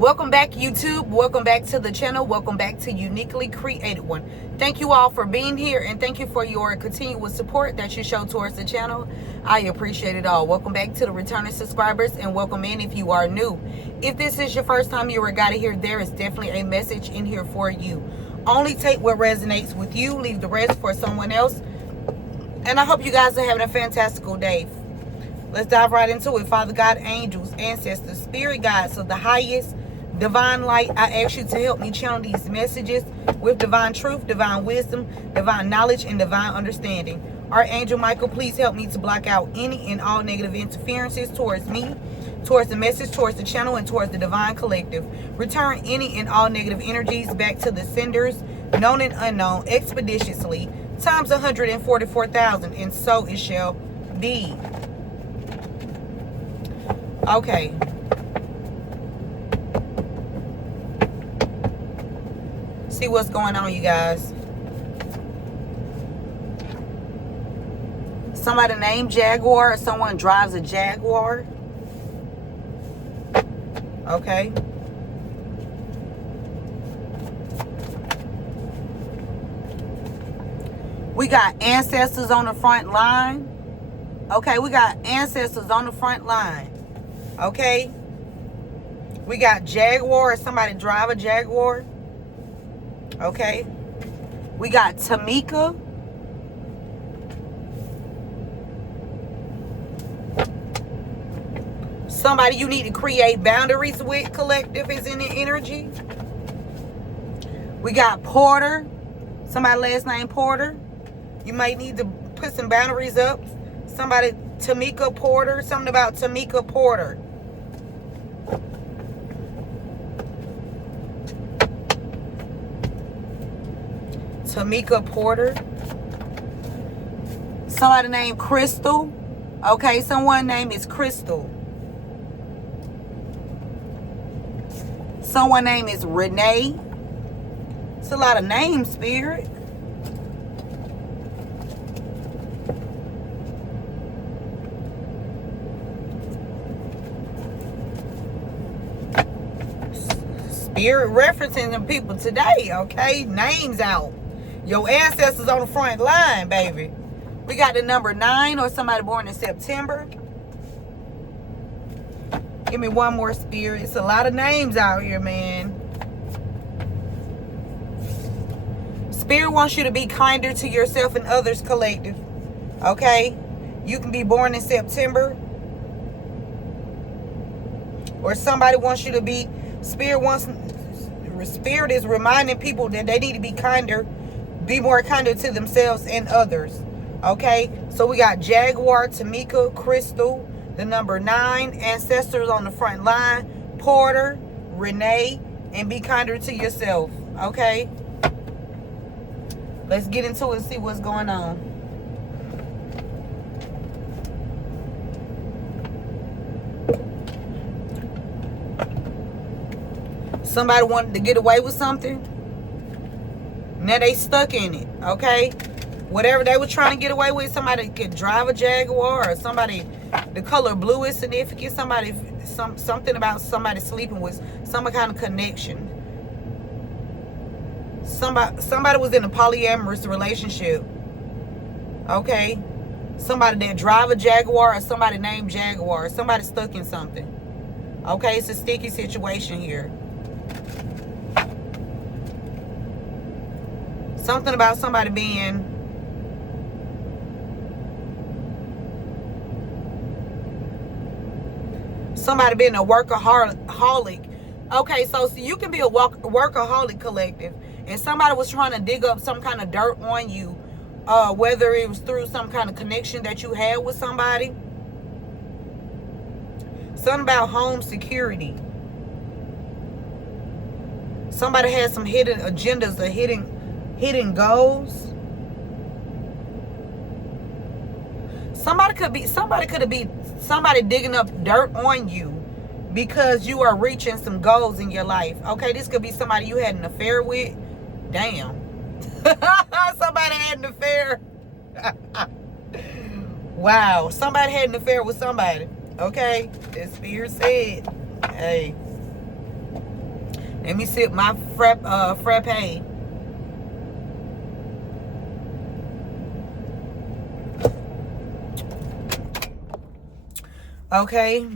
Welcome back, YouTube. Welcome back to the channel. Welcome back to Uniquely Created One. Thank you all for being here, and thank you for your continuous support that you show towards the channel. I appreciate it all. Welcome back to the returning subscribers, and welcome in if you are new. If this is your first time you were guided here, there is definitely a message in here for you. Only take what resonates with you. Leave the rest for someone else. And I hope you guys are having a fantastical day. Let's dive right into it. Father God, angels, ancestors, spirit guides of the highest, divine light, I ask you to help me channel these messages with divine truth, divine wisdom, divine knowledge, and divine understanding. Archangel Michael, please help me to block out any and all negative interferences towards me, towards the message, towards the channel, and towards the divine collective. Return any and all negative energies back to the senders, known and unknown, expeditiously, times 144,000, and so it shall be. Okay. See what's going on, you guys. Somebody named Jaguar, or someone drives a Jaguar. Okay. We got ancestors on the front line. Okay, we got ancestors on the front line. Okay. We got Jaguar, or somebody drive a Jaguar. Okay. We got Tamika. Somebody you need to create boundaries with, collective, is in the energy. We got Porter. Somebody last name Porter. You might need to put some boundaries up. Somebody, Tamika Porter. Something about Tamika Porter. Tamika Porter. Somebody named Crystal. Okay, someone name is Crystal. Someone name is Renee. It's a lot of names, Spirit. Spirit referencing them people today, okay? Names out. Your ancestors on the front line, baby. We got the number 9, or somebody born in September. Give me one more, Spirit. It's a lot of names out here, man. Spirit wants you to be kinder to yourself and others, collective. Okay? You can be born in September. Or somebody wants you to be... Spirit is reminding people that they need to be kinder. Be more kinder to themselves and others. Okay? So we got Jaguar, Tamika, Crystal, the number 9, ancestors on the front line, Porter, Renee, and be kinder to yourself. Okay? Let's get into it and see what's going on. Somebody wanted to get away with something. Now they stuck in it, okay? Whatever they were trying to get away with, somebody could drive a Jaguar, or somebody, the color blue is significant. Somebody, something about somebody sleeping with some kind of connection. Somebody was in a polyamorous relationship, okay? Somebody that drive a Jaguar, or somebody named Jaguar. Somebody stuck in something, okay? It's a sticky situation here. Something about somebody being a workaholic. Okay, so you can be a workaholic, collective, and somebody was trying to dig up some kind of dirt on you, whether it was through some kind of connection that you had with somebody. Something about home security. Somebody had some hidden agendas or hidden goals. Somebody could be somebody digging up dirt on you because you are reaching some goals in your life. Okay, this could be somebody you had an affair with. Damn. Somebody had an affair. Wow, somebody had an affair with somebody. Okay, as Spirit said, hey, Let me sip my frappe. Okay.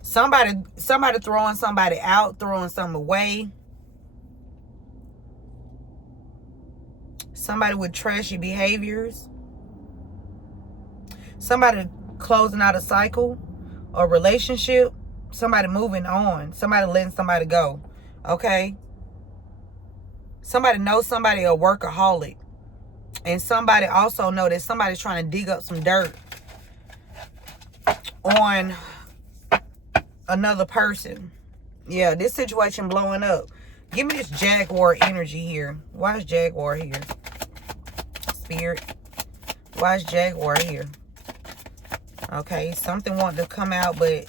Somebody throwing somebody out, throwing something away. Somebody with trashy behaviors. Somebody closing out a cycle or relationship. Somebody moving on. Somebody letting somebody go. Okay. Somebody knows somebody a workaholic. And somebody also know that somebody's trying to dig up some dirt on another person. Yeah, this situation blowing up. Give me this Jaguar energy here. Why is Jaguar here? Spirit. Why is Jaguar here? Okay, something wanted to come out, but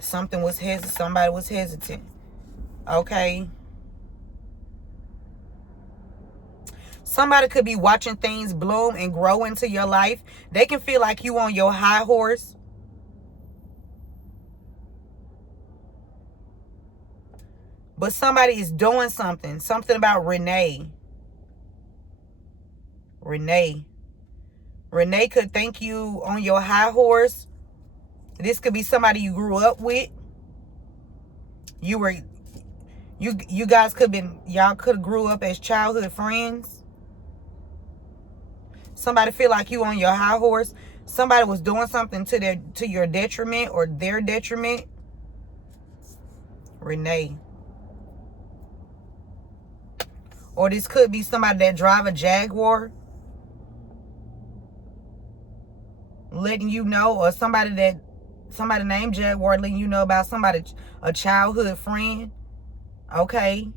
something was hesitant. Somebody was hesitant. Okay. Somebody could be watching things bloom and grow into your life. They can feel like you on your high horse. But somebody is doing something. Something about Renee. Renee could think you on your high horse. This could be somebody you grew up with. You guys could have grew up as childhood friends. Somebody feel like you on your high horse. Somebody was doing something to your detriment or their detriment. Renee. Or this could be somebody that drive a Jaguar. Letting you know, or somebody named Jaguar letting you know about somebody, a childhood friend. Okay.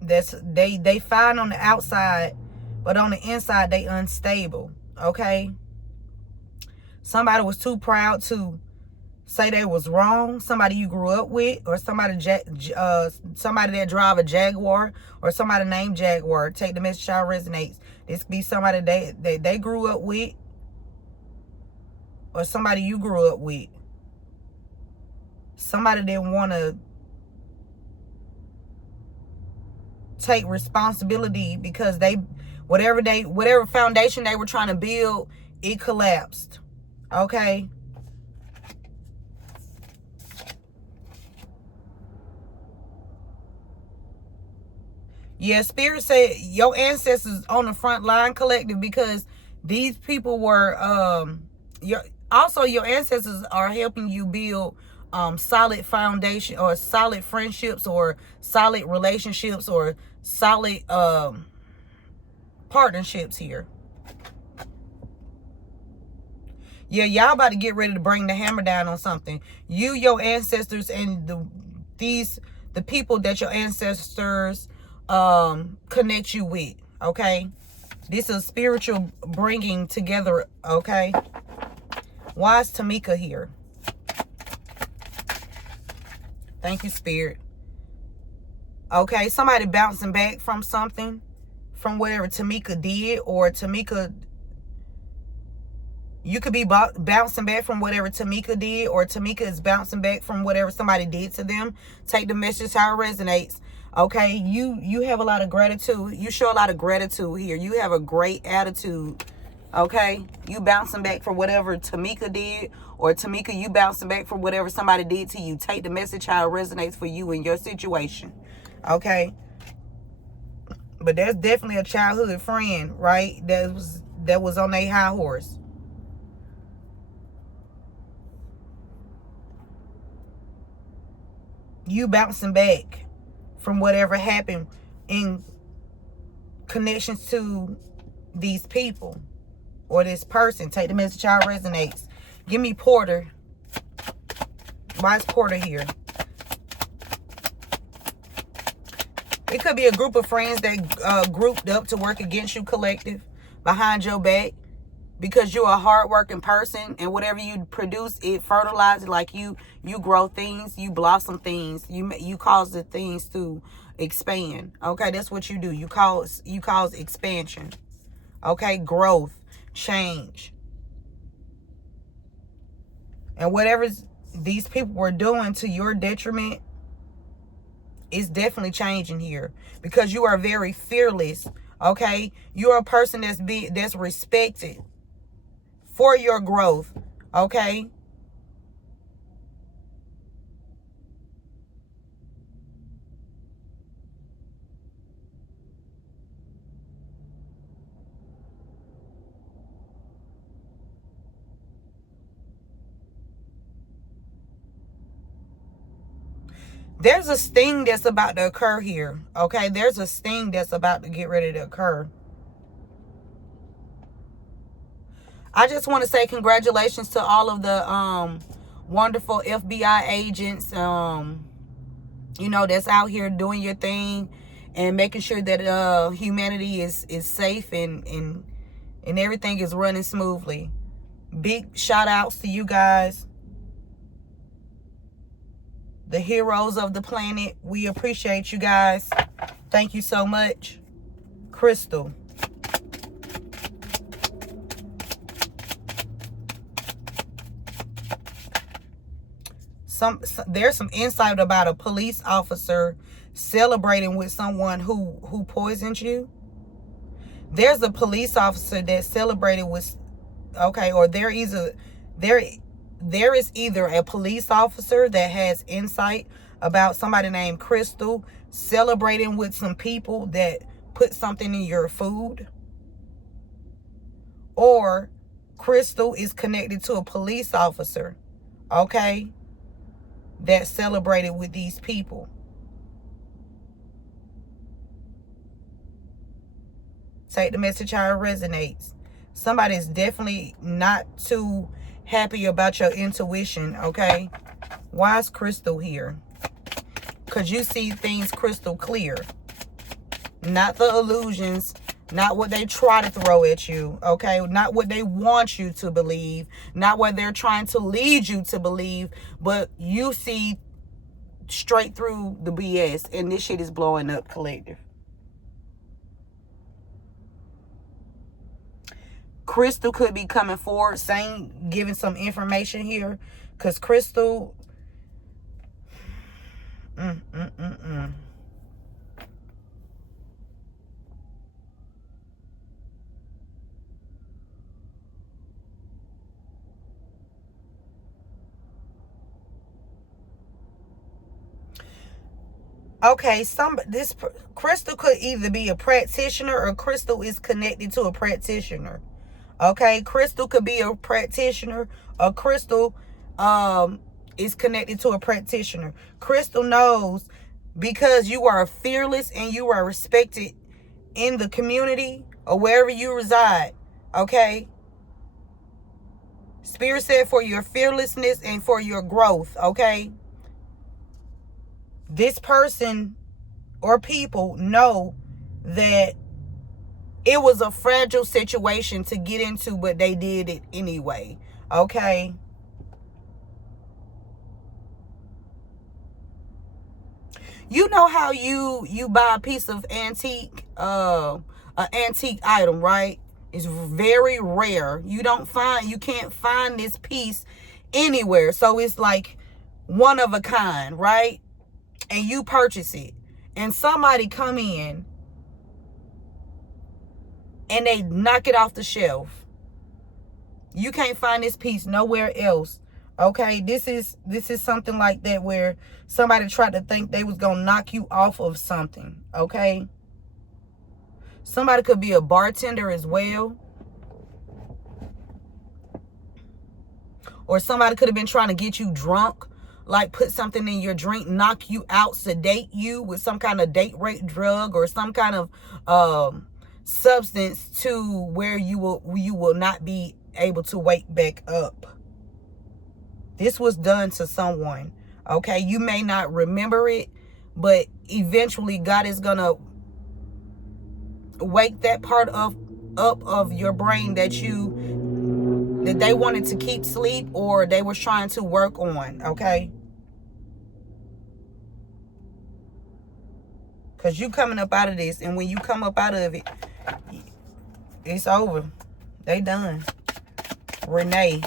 They fine on the outside, but on the inside they unstable. Okay. Somebody was too proud to say they was wrong. Somebody you grew up with, or somebody that drive a Jaguar, or somebody named Jaguar. Take the message how it resonates. This could be somebody they grew up with, or somebody you grew up with. Somebody didn't want to take responsibility because whatever foundation they were trying to build, it collapsed. Okay. Yeah, Spirit said your ancestors on the front line, collective, because these people were your ancestors are helping you build solid foundation, or solid friendships, or solid relationships, or solid partnerships here. Yeah, y'all about to get ready to bring the hammer down on something. You, your ancestors, and the people that your ancestors connect you with. Okay, this is spiritual bringing together. Okay, why is Tamika here? Thank you, Spirit. Okay, somebody bouncing back from something, from whatever Tamika did, or Tamika, you could be bouncing back from whatever Tamika did, or Tamika is bouncing back from whatever somebody did to them. Take the message how it resonates. Okay, you have a lot of gratitude. You show a lot of gratitude here. You have a great attitude. Okay, you bouncing back from whatever Tamika did, or Tamika, you bouncing back from whatever somebody did to you. Take the message how it resonates for you in your situation. Okay, but that's definitely a childhood friend, right? That was on their high horse. You bouncing back from whatever happened in connections to these people or this person. Take the message how it resonates. Give me Porter. Why is Porter here? It could be a group of friends that grouped up to work against you, collective, behind your back, because you're a hardworking person, and whatever you produce, it fertilizes. Like you grow things, you blossom things, you cause the things to expand. Okay, that's what you do. You cause expansion. Okay, growth, change. And whatever these people were doing to your detriment is definitely changing here, because you are very fearless. Okay, you're a person that's respected for your growth. Okay, there's a sting that's about to occur here. Okay, there's a sting that's about to get ready to occur. I just want to say congratulations to all of the wonderful FBI agents, you know, that's out here doing your thing and making sure that humanity is safe and everything is running smoothly. Big shout outs to you guys, the heroes of the planet. We appreciate you guys. Thank you so much. Crystal. There's some insight about a police officer celebrating with someone who poisoned you. There's a police officer that celebrated with, okay, or there is either a police officer that has insight about somebody named Crystal celebrating with some people that put something in your food, or Crystal is connected to a police officer, okay, that celebrated with these people. Take the message how it resonates. Somebody's definitely not too happy about your intuition, okay? Why is Crystal here? Because you see things crystal clear. Not the illusions, not what they try to throw at you, okay? Not what they want you to believe, not what they're trying to lead you to believe, but you see straight through the BS, and this shit is blowing up, collective. Crystal could be coming forward, saying, giving some information here, because Crystal, okay, this Crystal could either be a practitioner or Crystal is connected to a practitioner. Okay, Crystal could be a practitioner, or Crystal is connected to a practitioner. Crystal knows, because you are fearless and you are respected in the community or wherever you reside. Okay, Spirit said for your fearlessness and for your growth. Okay, this person or people know that it was a fragile situation to get into, but they did it anyway. Okay. You know how you buy a piece of antique, an antique item, right? It's very rare. You can't find this piece anywhere. So it's like one of a kind, right? And you purchase it, and somebody come in and they knock it off the shelf. You can't find this piece nowhere else. Okay, this is something like that, where somebody tried to think they was gonna knock you off of something. Okay, somebody could be a bartender as well, or somebody could have been trying to get you drunk, like put something in your drink, knock you out, sedate you with some kind of date rape drug or some kind of substance to where you will not be able to wake back up. This was done to someone. Okay, you may not remember it, but eventually God is gonna wake that part up of your brain that they wanted to keep sleep, or they was trying to work on. Okay, because you coming up out of this, and when you come up out of it, it's over. They done. Renee.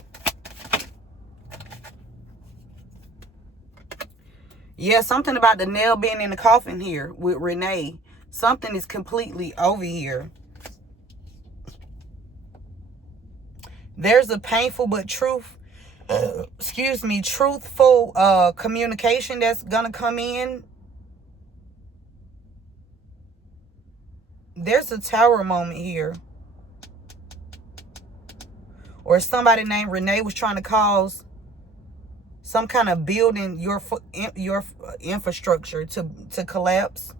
Yeah, something about the nail being in the coffin here with Renee. Something is completely over here. There's a painful but truthful communication that's gonna come in. There's a tower moment here. Or somebody named Renee was trying to cause some kind of building, your infrastructure to collapse.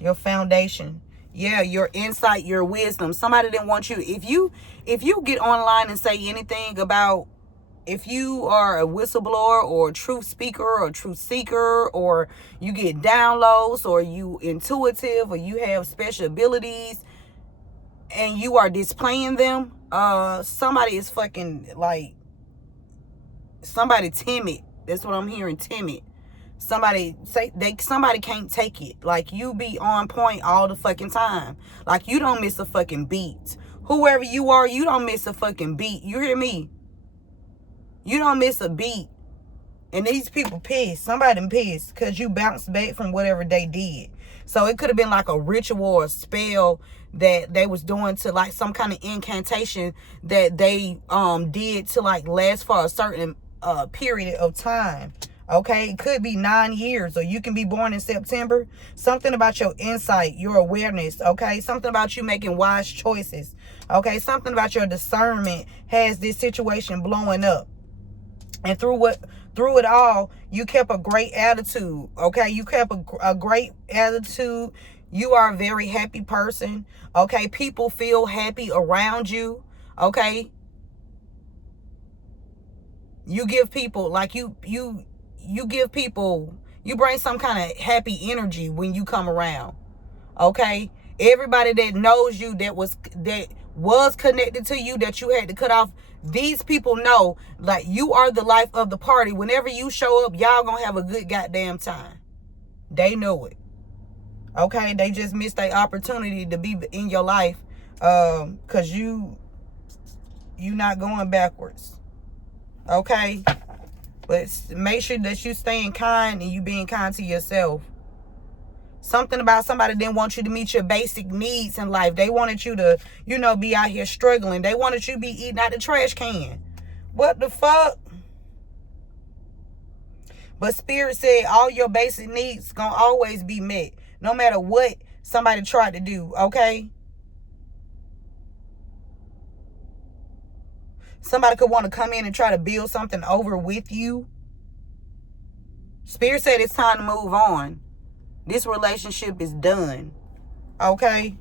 Your foundation. Yeah, your insight, your wisdom. Somebody didn't want you. If you get online and say anything about, if you are a whistleblower or a truth speaker or a truth seeker, or you get downloads, or you intuitive, or you have special abilities and you are displaying them, somebody is fucking like, somebody timid. That's what I'm hearing, timid. Somebody can't take it. Like, you be on point all the fucking time. Like, you don't miss a fucking beat. Whoever you are, you don't miss a fucking beat. You hear me? You don't miss a beat. And these people pissed. Somebody pissed because you bounced back from whatever they did. So it could have been like a ritual or a spell that they was doing, to like some kind of incantation that they did to like last for a certain period of time. Okay, it could be 9 years, or you can be born in September. Something about your insight, your awareness, okay? Something about you making wise choices, okay? Something about your discernment has this situation blowing up. And through it all, you kept a great attitude, okay? You kept a great attitude. You are a very happy person, okay? People feel happy around you, okay? You give people, like, you give people, you bring some kind of happy energy when you come around, okay? Everybody that knows you, that was connected to you, that you had to cut off, these people know, like, you are the life of the party. Whenever you show up, y'all gonna have a good goddamn time. They know it, okay? They just missed their opportunity to be in your life, because you not going backwards, okay? But make sure that you staying kind and you being kind to yourself. Something about somebody didn't want you to meet your basic needs in life. They wanted you to, be out here struggling. They wanted you to be eating out the trash can. What the fuck? But Spirit said all your basic needs gonna always be met, no matter what somebody tried to do, okay? Somebody could want to come in and try to build something over with you. Spirit said it's time to move on. This relationship is done. Okay?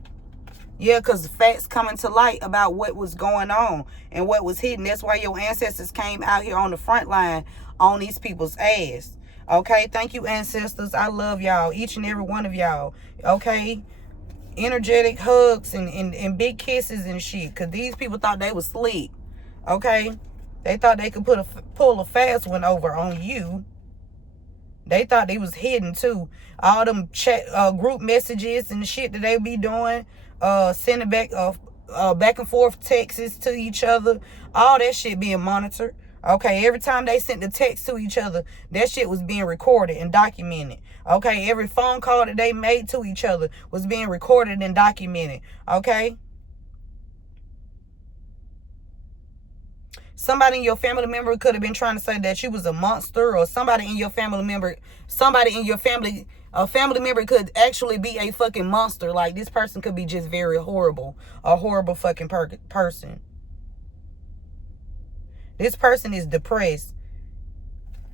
Yeah, because the facts coming to light about what was going on and what was hidden. That's why your ancestors came out here on the front line on these people's ass. Okay? Thank you, ancestors. I love y'all. Each and every one of y'all. Okay? Energetic hugs and big kisses and shit. Because these people thought they was slick. Okay? They thought they could pull a fast one over on you. They thought they was hidden too. All them chat group messages and the shit that they be doing, sending back and forth texts to each other. All that shit being monitored. Okay, every time they sent the text to each other, that shit was being recorded and documented. Okay, every phone call that they made to each other was being recorded and documented. Okay. Somebody in your family member could have been trying to say that you was a monster, or a family member could actually be a fucking monster. Like, this person could be just very horrible, a horrible fucking person. This person is depressed.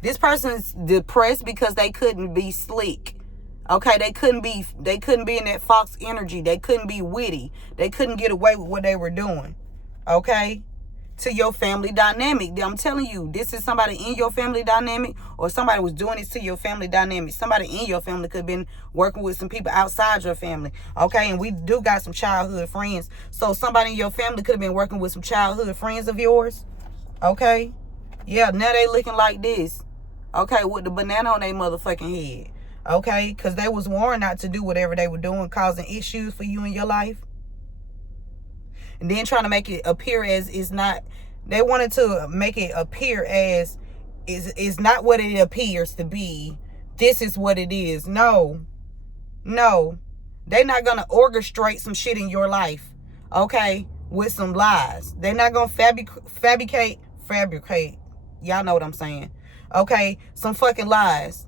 This person is depressed because they couldn't be slick. Okay, they couldn't be in that fox energy. They couldn't be witty. They couldn't get away with what they were doing. Okay? To your family dynamic. I'm telling you, this is somebody in your family dynamic, or somebody was doing this to your family dynamic. Somebody in your family could have been working with some people outside your family. Okay, and we do got some childhood friends. So somebody in your family could have been working with some childhood friends of yours. Okay? Yeah, now they looking like this. Okay, with the banana on their motherfucking head. Okay? Because they was warned not to do whatever they were doing, causing issues for you in your life. And then trying to make it appear as it's not. They wanted to make it appear as is not what it appears to be. This is what it is. No. No. They're not going to orchestrate some shit in your life, okay, with some lies. They're not going to fabricate. Y'all know what I'm saying. Okay, some fucking lies.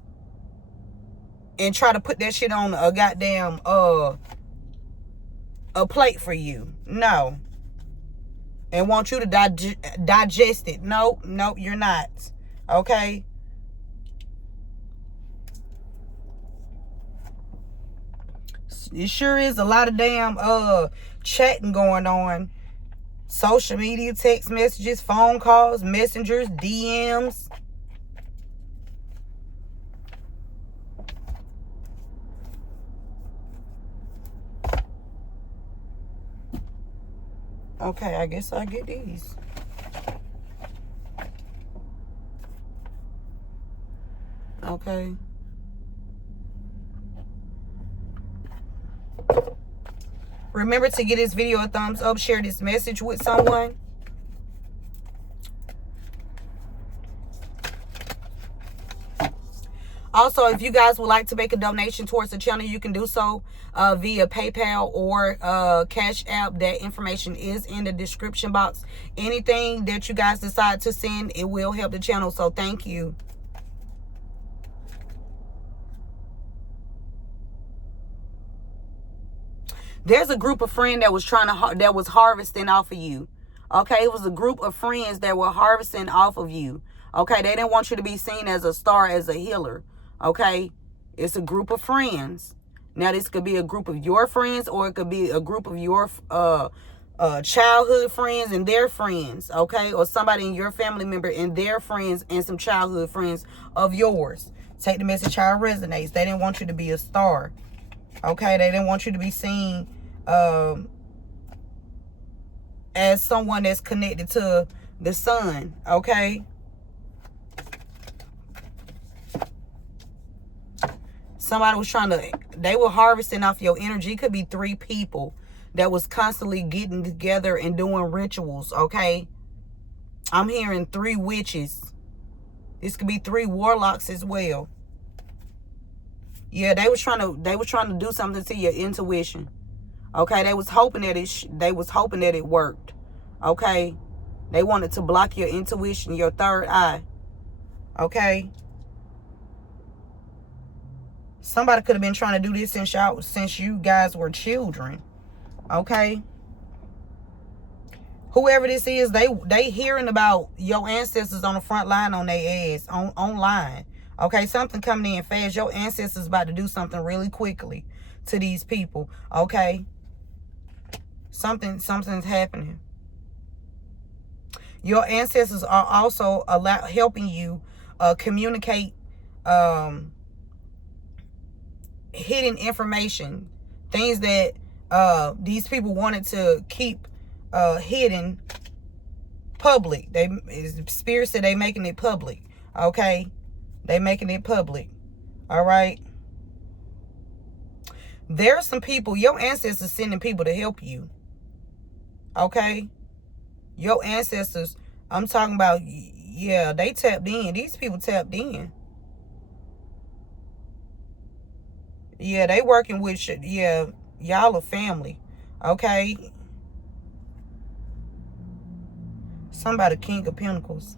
And try to put that shit on a goddamn, a plate for you. No. And want you to digest it. No, you're not. Okay? It sure is a lot of damn chatting going on. Social media, text messages, phone calls, messengers, DMs. Okay, I guess I get these. Okay. Remember to give this video a thumbs up. Share this message with someone. Also, if you guys would like to make a donation towards the channel, you can do so via PayPal or Cash App. That information is in the description box. Anything that you guys decide to send, it will help the channel. So thank you. There's a group of friends that was that was harvesting off of you. Okay, it was a group of friends that were harvesting off of you. Okay, they didn't want you to be seen as a star, as a healer. Okay, it's a group of friends. Now, this could be a group of your friends, or it could be a group of your childhood friends and their friends. Okay, or somebody in your family member and their friends and some childhood friends of yours. Take the message how it resonates. They didn't want you to be a star. Okay, they didn't want you to be seen as someone that's connected to the sun. Okay. Somebody was they were harvesting off your energy. It could be 3 people that was constantly getting together and doing rituals. Okay. I'm hearing 3 witches. This could be 3 warlocks as well. Yeah, they was trying to do something to your intuition. Okay, they was hoping that it worked. Okay, they wanted to block your intuition, your third eye. Okay, somebody could have been trying to do this since you guys were children. Okay, whoever this is, they hearing about your ancestors on the front line on their ass online. Okay, something coming in fast. Your ancestors about to do something really quickly to these people. Okay, something's happening. Your ancestors are also helping you communicate hidden information, things that these people wanted to keep hidden public. Spirit said they making it public. Okay, they making it public. All right. There are some people, your ancestors sending people to help you. Okay, your ancestors, I'm talking about, yeah, they tapped in. These people tapped in. Yeah, they working with, yeah, y'all are family. Okay. Somebody, King of Pentacles.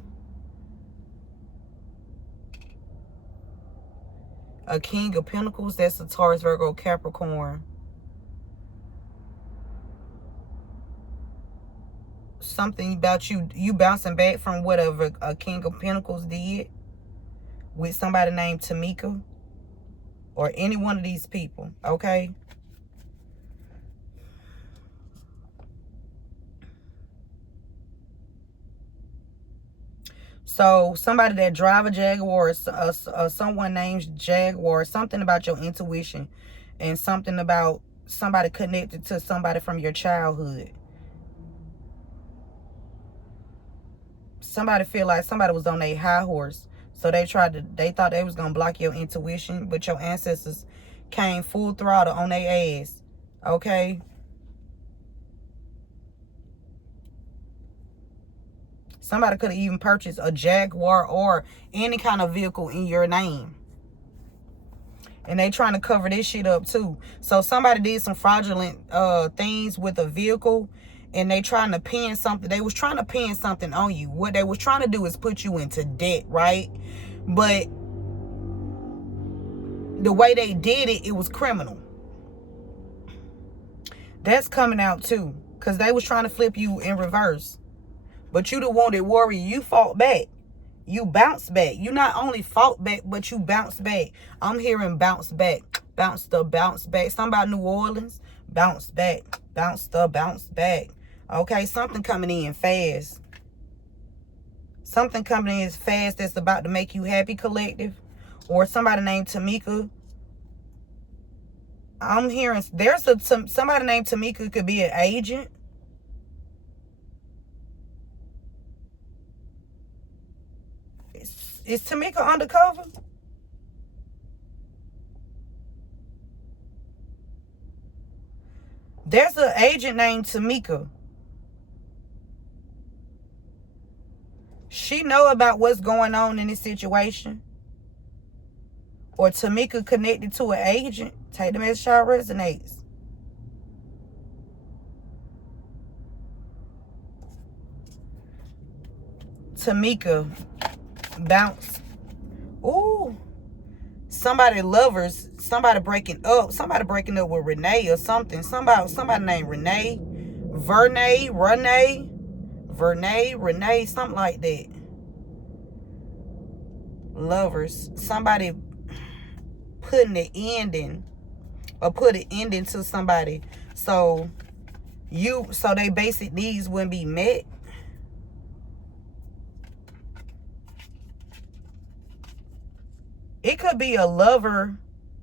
A King of Pentacles, that's a Taurus, Virgo, Capricorn. Something about you bouncing back from whatever a King of Pentacles did with somebody named Tamika or any one of these people. Okay. So somebody that drive a Jaguar, someone named Jaguar, something about your intuition and something about somebody connected to somebody from your childhood. Somebody feel like somebody was on their high horse. So they thought they was going to block your intuition, but your ancestors came full throttle on their ass. Okay. Somebody could have even purchased a Jaguar or any kind of vehicle in your name. And they trying to cover this shit up too. So somebody did some fraudulent things with a vehicle, and they trying to pin something. They was trying to pin something on you. What they was trying to do is put you into debt, right? But the way they did it, it was criminal. That's coming out too, because they was trying to flip you in reverse. But you the wounded warrior. You fought back. You bounced back. You not only fought back, but you bounced back. I'm hearing bounce back. Bounce the bounce back. Something about New Orleans. Bounce back. Bounce the bounce back. Okay, something coming in fast. Something coming in fast that's about to make you happy, collective. Or somebody named Tamika. I'm hearing there's somebody named Tamika could be an agent. Is Tamika undercover? There's an agent named Tamika. She know about what's going on in this situation. Or Tamika connected to an agent. Take the message how it resonates. Tamika. Bounce. Ooh. Somebody lovers. Somebody breaking up. Somebody breaking up with Renee or something. Somebody named Renee. Renee. Something like that. Lovers. Somebody putting the ending. Or put an ending to somebody. So they basic needs wouldn't be met. It could be a lover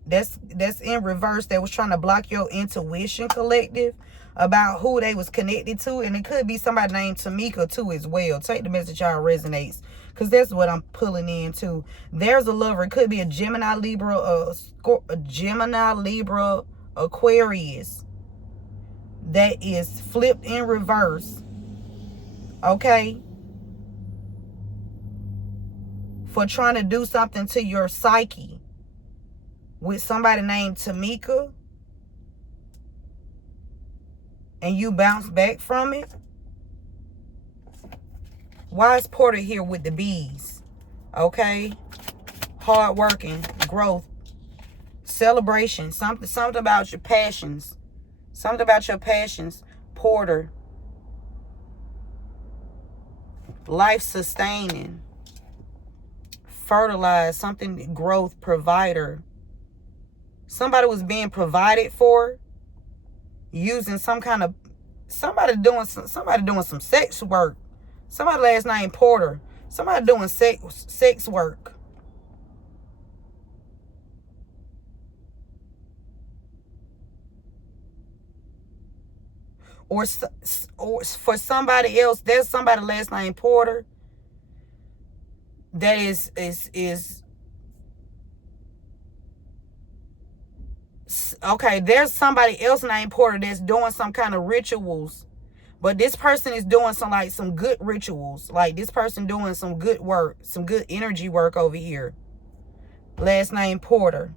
that's in reverse that was trying to block your intuition, collective, about who they was connected to. And it could be somebody named Tamika too as well. Take the message how it resonates, because that's what I'm pulling into. There's a lover. It could be a Gemini, Libra, Aquarius that is flipped in reverse. Okay? For trying to do something to your psyche with somebody named Tamika, and you bounce back from it. Why is Porter here with the bees? Okay. Hard working, growth, celebration, something about your passions. Something about your passions. Porter. Life sustaining. Fertilize, something, growth, provider. Somebody was being provided for using some kind of, somebody doing some sex work. Somebody last name Porter. Somebody doing sex work. Or for somebody else, there's somebody last name Porter that is okay, there's somebody else named Porter that's doing some kind of rituals. But this person is doing some good rituals. Like this person doing some good work, some good energy work over here. Last name Porter.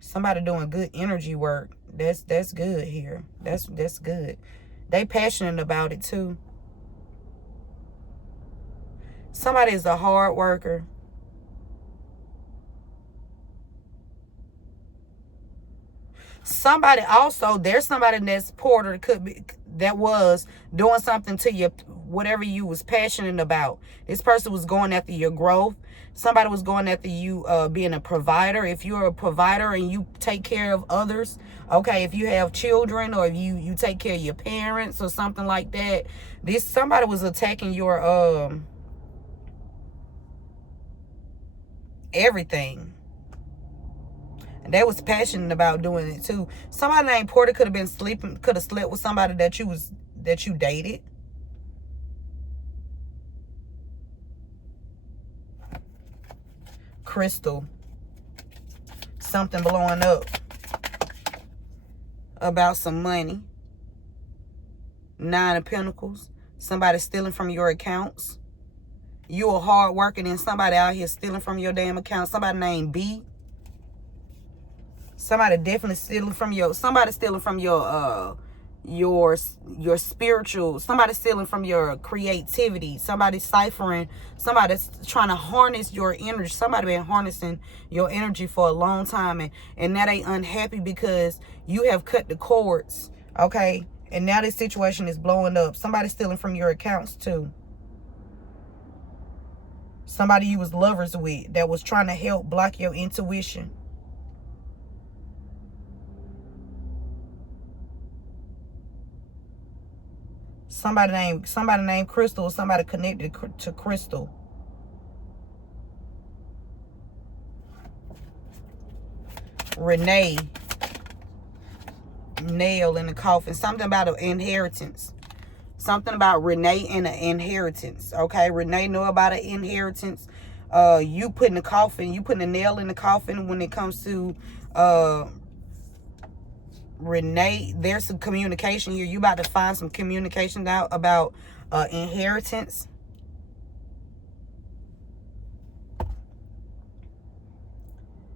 Somebody doing good energy work. That's good here. That's good. They passionate about it too. Somebody is a hard worker. Somebody also, there's somebody that's Porter, could be, that was doing something to you, whatever you was passionate about. This person was going after your growth. Somebody was going after you being a provider. If you're a provider and you take care of others, okay, if you have children or you take care of your parents or something like that, somebody was attacking your everything. And they was passionate about doing it too. Somebody named Porter could have slept with somebody that you dated. Crystal. Something blowing up about some money. 9 of Pentacles. Somebody stealing from your accounts. You are hard working and somebody out here stealing from your damn account. Somebody named B. Somebody definitely stealing from your, somebody stealing from your spiritual, somebody stealing from your creativity, somebody ciphering, somebody's trying to harness your energy. Somebody been harnessing your energy for a long time, and now they unhappy because you have cut the cords, okay? And now this situation is blowing up. Somebody stealing from your accounts too. Somebody you was lovers with that was trying to help block your intuition. Somebody named Crystal, or somebody connected to Crystal. Renee. Nail in the coffin. Something about an inheritance. Something about Renee and an inheritance. Okay, Renee know about an inheritance. You putting the coffin, you putting a nail in the coffin when it comes to Renee. There's some communication here. You about to find some communication out about inheritance.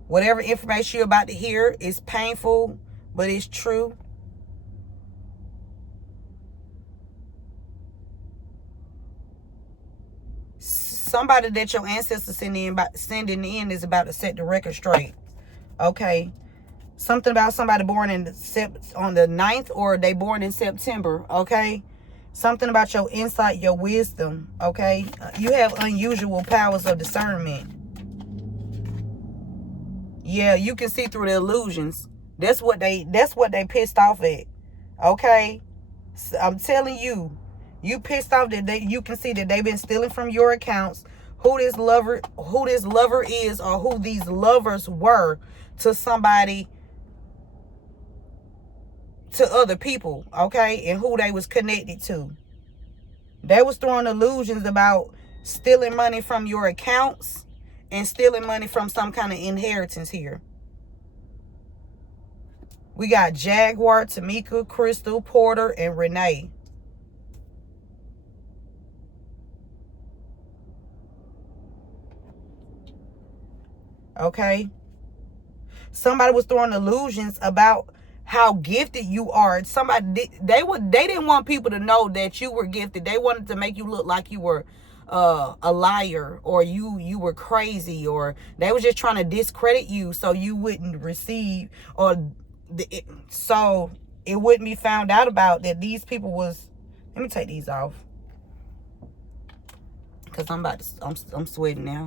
Whatever information you're about to hear is painful, but it's true. Somebody that your ancestors sending in is about to set the record straight. Okay. Something about somebody born on the 9th, or they born in September. Okay. Something about your insight, your wisdom. Okay. You have unusual powers of discernment. Yeah, you can see through the illusions. That's what they pissed off at. Okay. So I'm telling you, you pissed off that you can see that they've been stealing from your accounts. Who this lover is, or who these lovers were to somebody, to other people, okay, and who they was connected to. They was throwing illusions about stealing money from your accounts and stealing money from some kind of inheritance here. We got Jaguar, Tamika, Crystal, Porter, and Renee. Okay. Somebody was throwing illusions about how gifted you are. Somebody, they didn't want people to know that you were gifted. They wanted to make you look like you were a liar, or you were crazy, or they was just trying to discredit you so you wouldn't receive, or so it wouldn't be found out about that these people was. Let me take these off because I'm sweating now.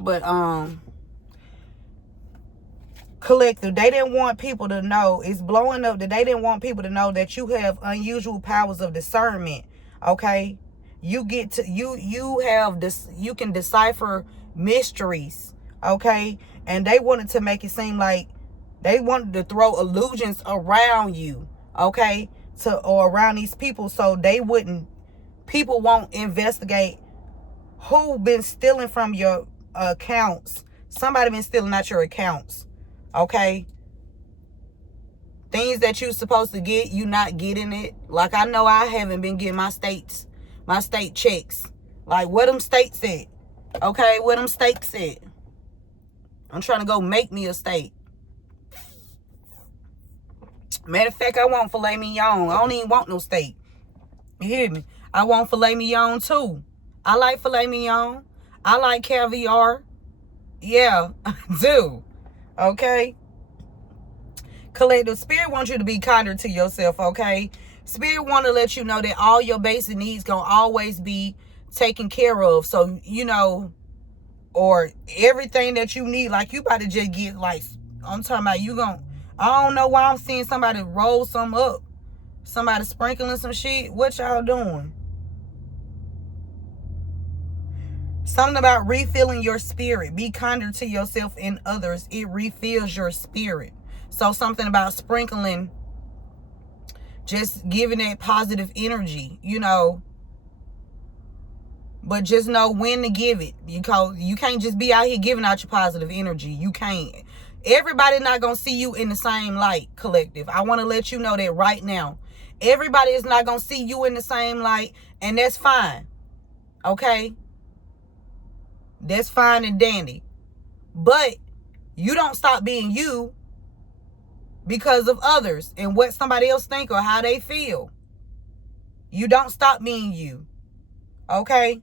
But collective, they didn't want people to know. It's blowing up that they didn't want people to know that you have unusual powers of discernment. Okay, you get to you have this, you can decipher mysteries. Okay, and they wanted to make it seem like they wanted to throw illusions around you. Okay, or around these people, so people won't investigate who been stealing from your accounts. Somebody been stealing out your accounts. Okay, things that you supposed to get, you not getting it. Like, I know I haven't been getting my state checks. Like, where them states at? Okay, where them steaks at? I'm trying to go make me a steak. Matter of fact, I want filet mignon. I don't even want no steak. You hear me? I want filet mignon too. I like filet mignon. I like caviar. Yeah, I do. Okay. Collective, Spirit wants you to be kinder to yourself, okay? Spirit want to let you know that all your basic needs gonna always be taken care of. So, you know, or everything that you need, like you about to just get, like, I'm talking about you gonna, I don't know why I'm seeing somebody roll some up. Somebody sprinkling some shit. What y'all doing? Something about refilling your spirit. Be kinder to yourself and others. It refills your spirit. So something about sprinkling, just giving that positive energy, you know. But just know when to give it. You can't just be out here giving out your positive energy. You can't. Everybody not going to see you in the same light, collective. I want to let you know that right now. Everybody is not going to see you in the same light, and that's fine. Okay? That's fine and dandy. But you don't stop being you because of others and what somebody else think or how they feel. You don't stop being you. Okay?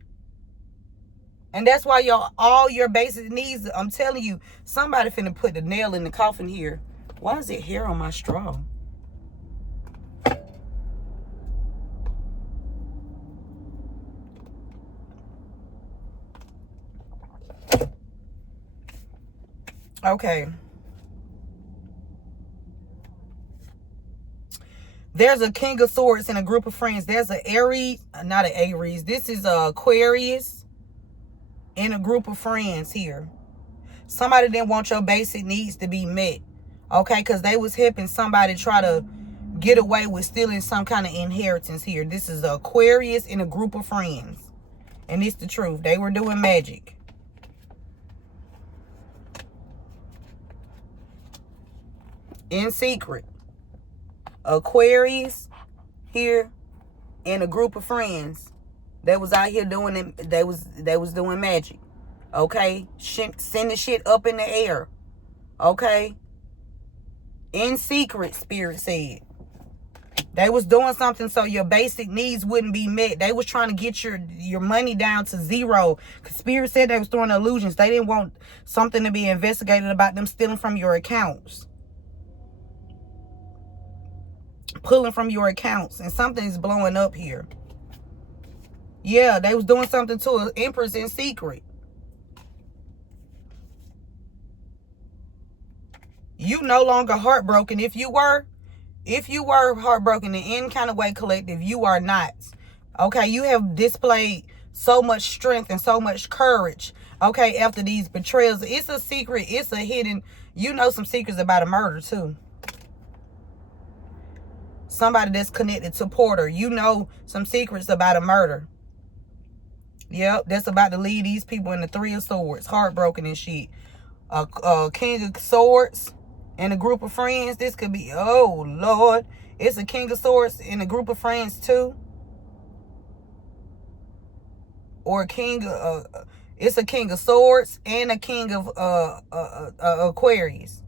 And that's why all your basic needs, I'm telling you, somebody finna put the nail in the coffin here. Why is it hair on my straw? Okay. There's a King of Swords in a group of friends. There's an Aries, not an Aries. This is a Aquarius in a group of friends here. Somebody didn't want your basic needs to be met. Okay, because they was helping somebody try to get away with stealing some kind of inheritance here. This is Aquarius in a group of friends. And it's the truth. They were doing magic. In secret. Aquarius here and a group of friends that was out here doing it. They was doing magic. Okay? Sending shit up in the air. Okay? In secret, Spirit said. They was doing something so your basic needs wouldn't be met. They was trying to get your money down to zero. Because Spirit said they was throwing illusions. They didn't want something to be investigated about them stealing from your accounts. Pulling from your accounts. And something's blowing up here. Yeah, they was doing something to an Empress in secret. You no longer heartbroken. If you were heartbroken in any kind of way, collective, you are not. Okay, you have displayed so much strength and so much courage. Okay, after these betrayals. It's a secret. It's a hidden. You know some secrets about a murder too. Somebody that's connected to Porter. You know some secrets about a murder. Yep, that's about to lead these people in the Three of Swords. Heartbroken and shit. King of Swords and a group of friends. This could be, oh Lord, it's a King of Swords in a group of friends too, or a king. It's a King of Swords and a King of Aquarius.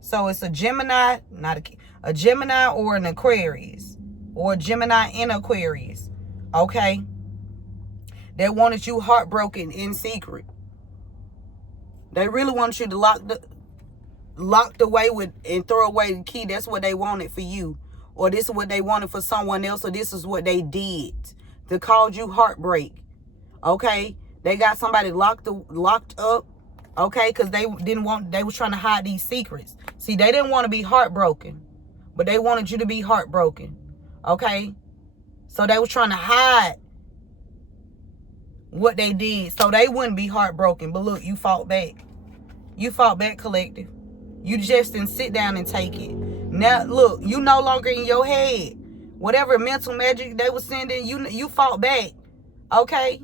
So it's a Gemini, not a Gemini or an Aquarius, or a Gemini and Aquarius. Okay, they wanted you heartbroken in secret. They really want you to locked away with and throw away the key. That's what they wanted for you. Or this is what they wanted for someone else. Or this is what they did to cause you heartbreak. Okay? They got somebody locked up. Okay? Because they was trying to hide these secrets. See, they didn't want to be heartbroken. But they wanted you to be heartbroken. Okay? So they was trying to hide what they did so they wouldn't be heartbroken. But look, you fought back. You fought back, collective. You just didn't sit down and take it. Now, look, you no longer in your head. Whatever mental magic they were sending, you fought back. Okay?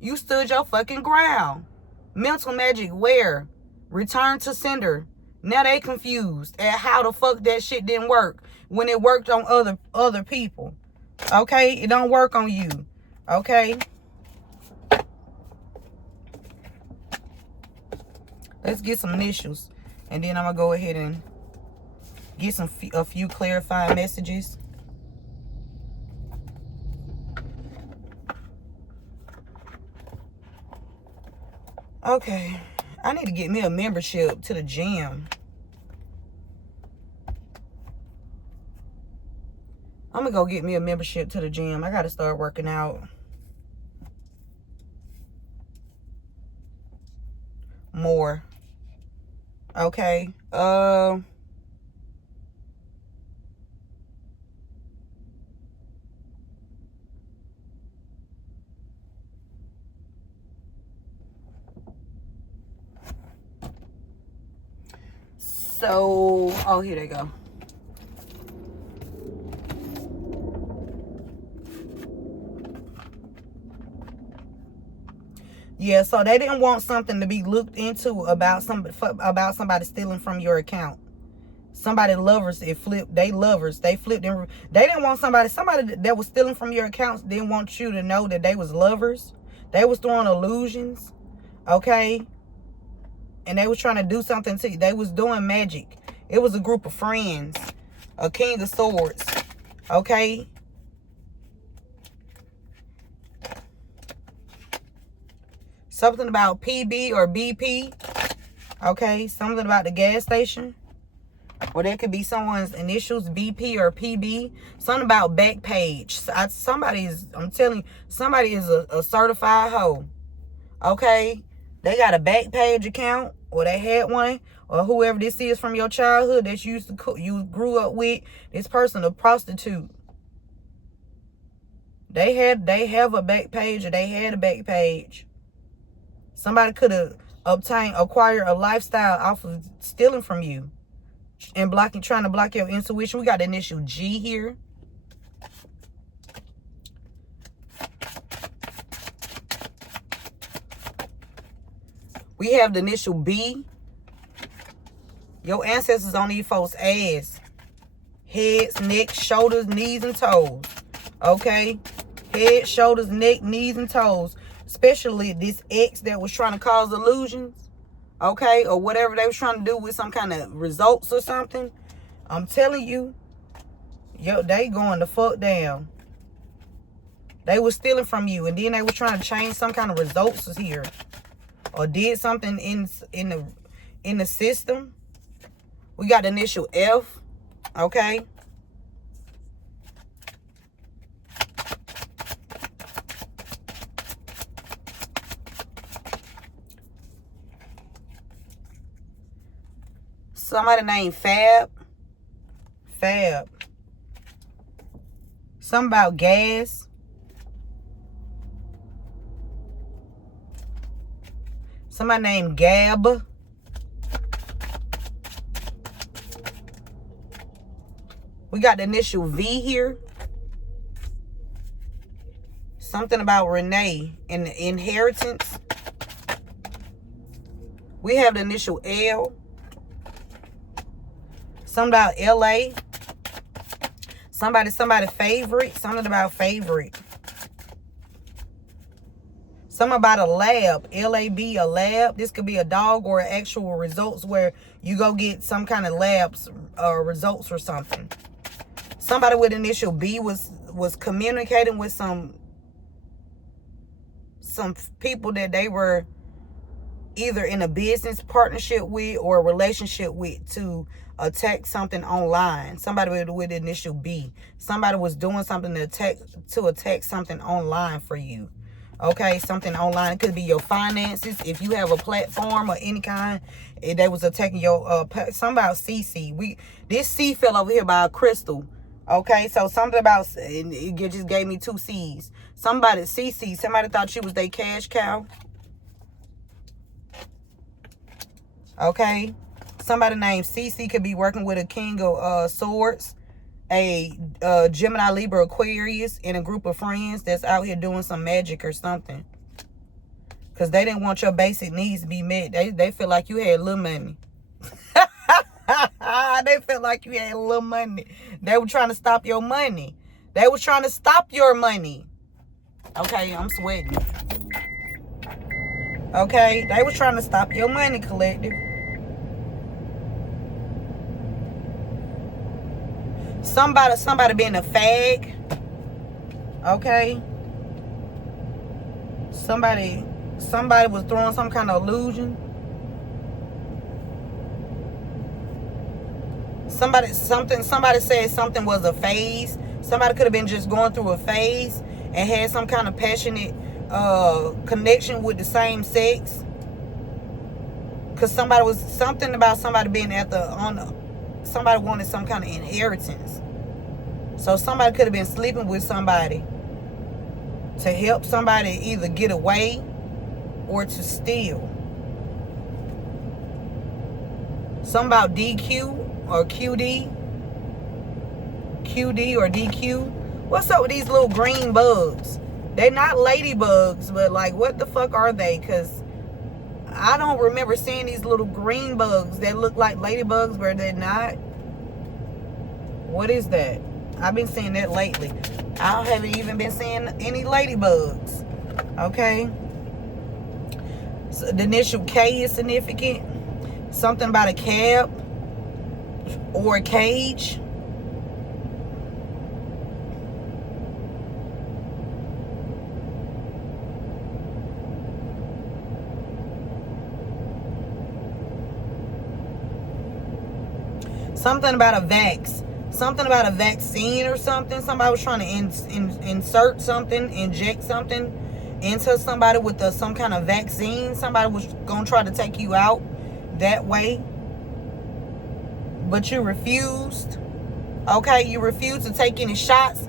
You stood your fucking ground. Mental magic where? Return to sender. Now they confused at how the fuck that shit didn't work when it worked on other people. Okay? It don't work on you. Okay? Let's get some initials. And then I'm going to go ahead and get a few clarifying messages. Okay. I need to get me a membership to the gym. I'm going to go get me a membership to the gym. I got to start working out more. Okay. So, oh, here they go. Yeah, so they didn't want something to be looked into about somebody stealing from your account. Somebody lovers, it flipped. They lovers. They flipped. And they didn't want somebody that was stealing from your accounts didn't want you to know that they was lovers. They was throwing illusions. Okay? And they was trying to do something to you. They was doing magic. It was a group of friends. A King of Swords. Okay? Something about PB or BP. Okay? Something about the gas station. Or there could be someone's initials, BP or PB. Something about Backpage. I'm telling you, somebody is a certified hoe. Okay? They got a Backpage account, or they had one, or whoever this is from your childhood that you grew up with. This person a prostitute. They have a Backpage, or they had a Backpage. Somebody could have acquired a lifestyle off of stealing from you and trying to block your intuition. We got the initial G here. We have the initial B. Your ancestors on these folks' ass. Heads, neck, shoulders, knees, and toes. Okay? Head, shoulders, neck, knees, and toes. Especially this ex that was trying to cause illusions. Okay? Or whatever they was trying to do with some kind of results or something. I'm telling you. They going the fuck down. They was stealing from you. And then they was trying to change some kind of results here. Or did something in the system. We got the initial F. Okay. Somebody named Fab. Fab. Something about gas. Somebody named Gab. We got the initial V here. Something about Renee and the inheritance. We have the initial L. Something about LA. Somebody favorite. Something about favorite. Something about a lab. L-A-B, a lab. This could be a dog or actual results where you go get some kind of labs results or something. Somebody with initial B was communicating with some people that they were either in a business partnership with or a relationship with to attack something online. Somebody with initial B. Somebody was doing something to attack something online for you. Okay, something online. It could be your finances. If you have a platform or any kind, they was attacking your something about CC. This C fell over here by a crystal. Okay, so something about, and it just gave me 2 C's. Somebody CC. Somebody thought she was their cash cow. Okay, somebody named CC could be working with a King of Swords, a Gemini, Libra, Aquarius, and a group of friends that's out here doing some magic or something. Because they didn't want your basic needs to be met. They feel like you had little money. They felt like you had little money. They were trying to stop your money. They were trying to stop your money. Okay, I'm sweating. Okay, they were trying to stop your money, collective. Somebody being a fag. Okay. Somebody was throwing some kind of illusion. Somebody said something was a phase. Somebody could have been just going through a phase and had some kind of passionate connection with the same sex. Cause something about somebody being somebody wanted some kind of inheritance. So somebody could have been sleeping with somebody to help somebody either get away or to steal. Something about DQ or QD or DQ. What's up with these little green bugs? They're not ladybugs, but like, what the fuck are they? Because I don't remember seeing these little green bugs that look like ladybugs, but they're not. What is that? I've been seeing that lately. I haven't even been seeing any ladybugs. Okay. So the initial K is significant. Something about a cab or a cage. Something about a vax. Something about a vaccine or something. Somebody was trying to insert something, inject something into somebody with some kind of vaccine. Somebody was going to try to take you out that way. But you refused. Okay, you refused to take any shots,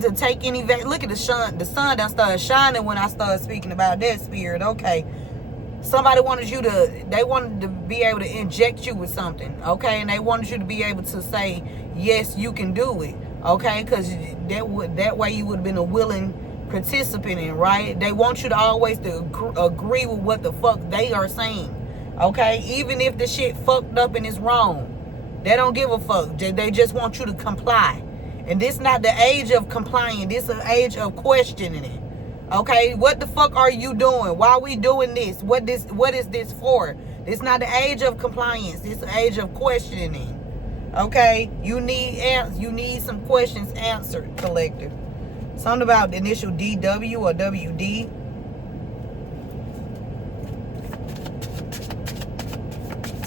to take any look at the sun. The sun done started shining when I started speaking about that spirit. Okay. Somebody wanted they wanted to be able to inject you with something, okay? And they wanted you to be able to say, yes, you can do it, okay? Because that way you would have been a willing participant in, right? They want you to always agree with what the fuck they are saying, okay? Even if the shit fucked up and it's wrong. They don't give a fuck. They just want you to comply. And this not the age of complying. This is the age of questioning it. Okay, what the fuck are you doing? Why are we doing this? What is this for? This not the age of compliance. This is the age of questioning. Okay, you need some questions answered, collective. Something about the initial DW or WD.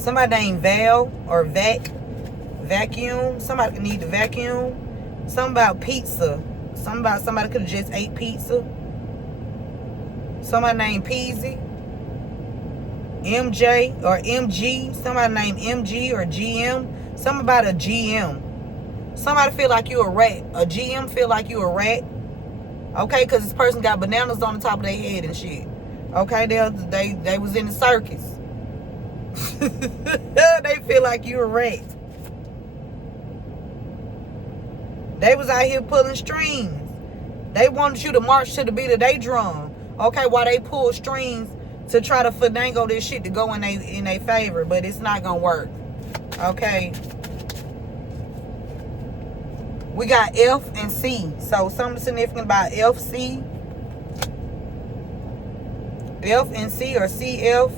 Somebody named Val or vacuum. Somebody need to vacuum. Something about pizza. Something about somebody could have just ate pizza. Somebody named Peasy, MJ or MG. Somebody named MG or GM. Something about a GM. Somebody feel like you a rat. A GM feel like you a rat. Okay, because this person got bananas on the top of their head and shit. Okay, they was in the circus. They feel like you a rat. They was out here pulling strings. They wanted you to march to the beat of their drum. Okay, while they pull strings to try to finagle this shit to go in their favor, but it's not gonna work. Okay. We got F and C. So something significant about FC. F and C or CF.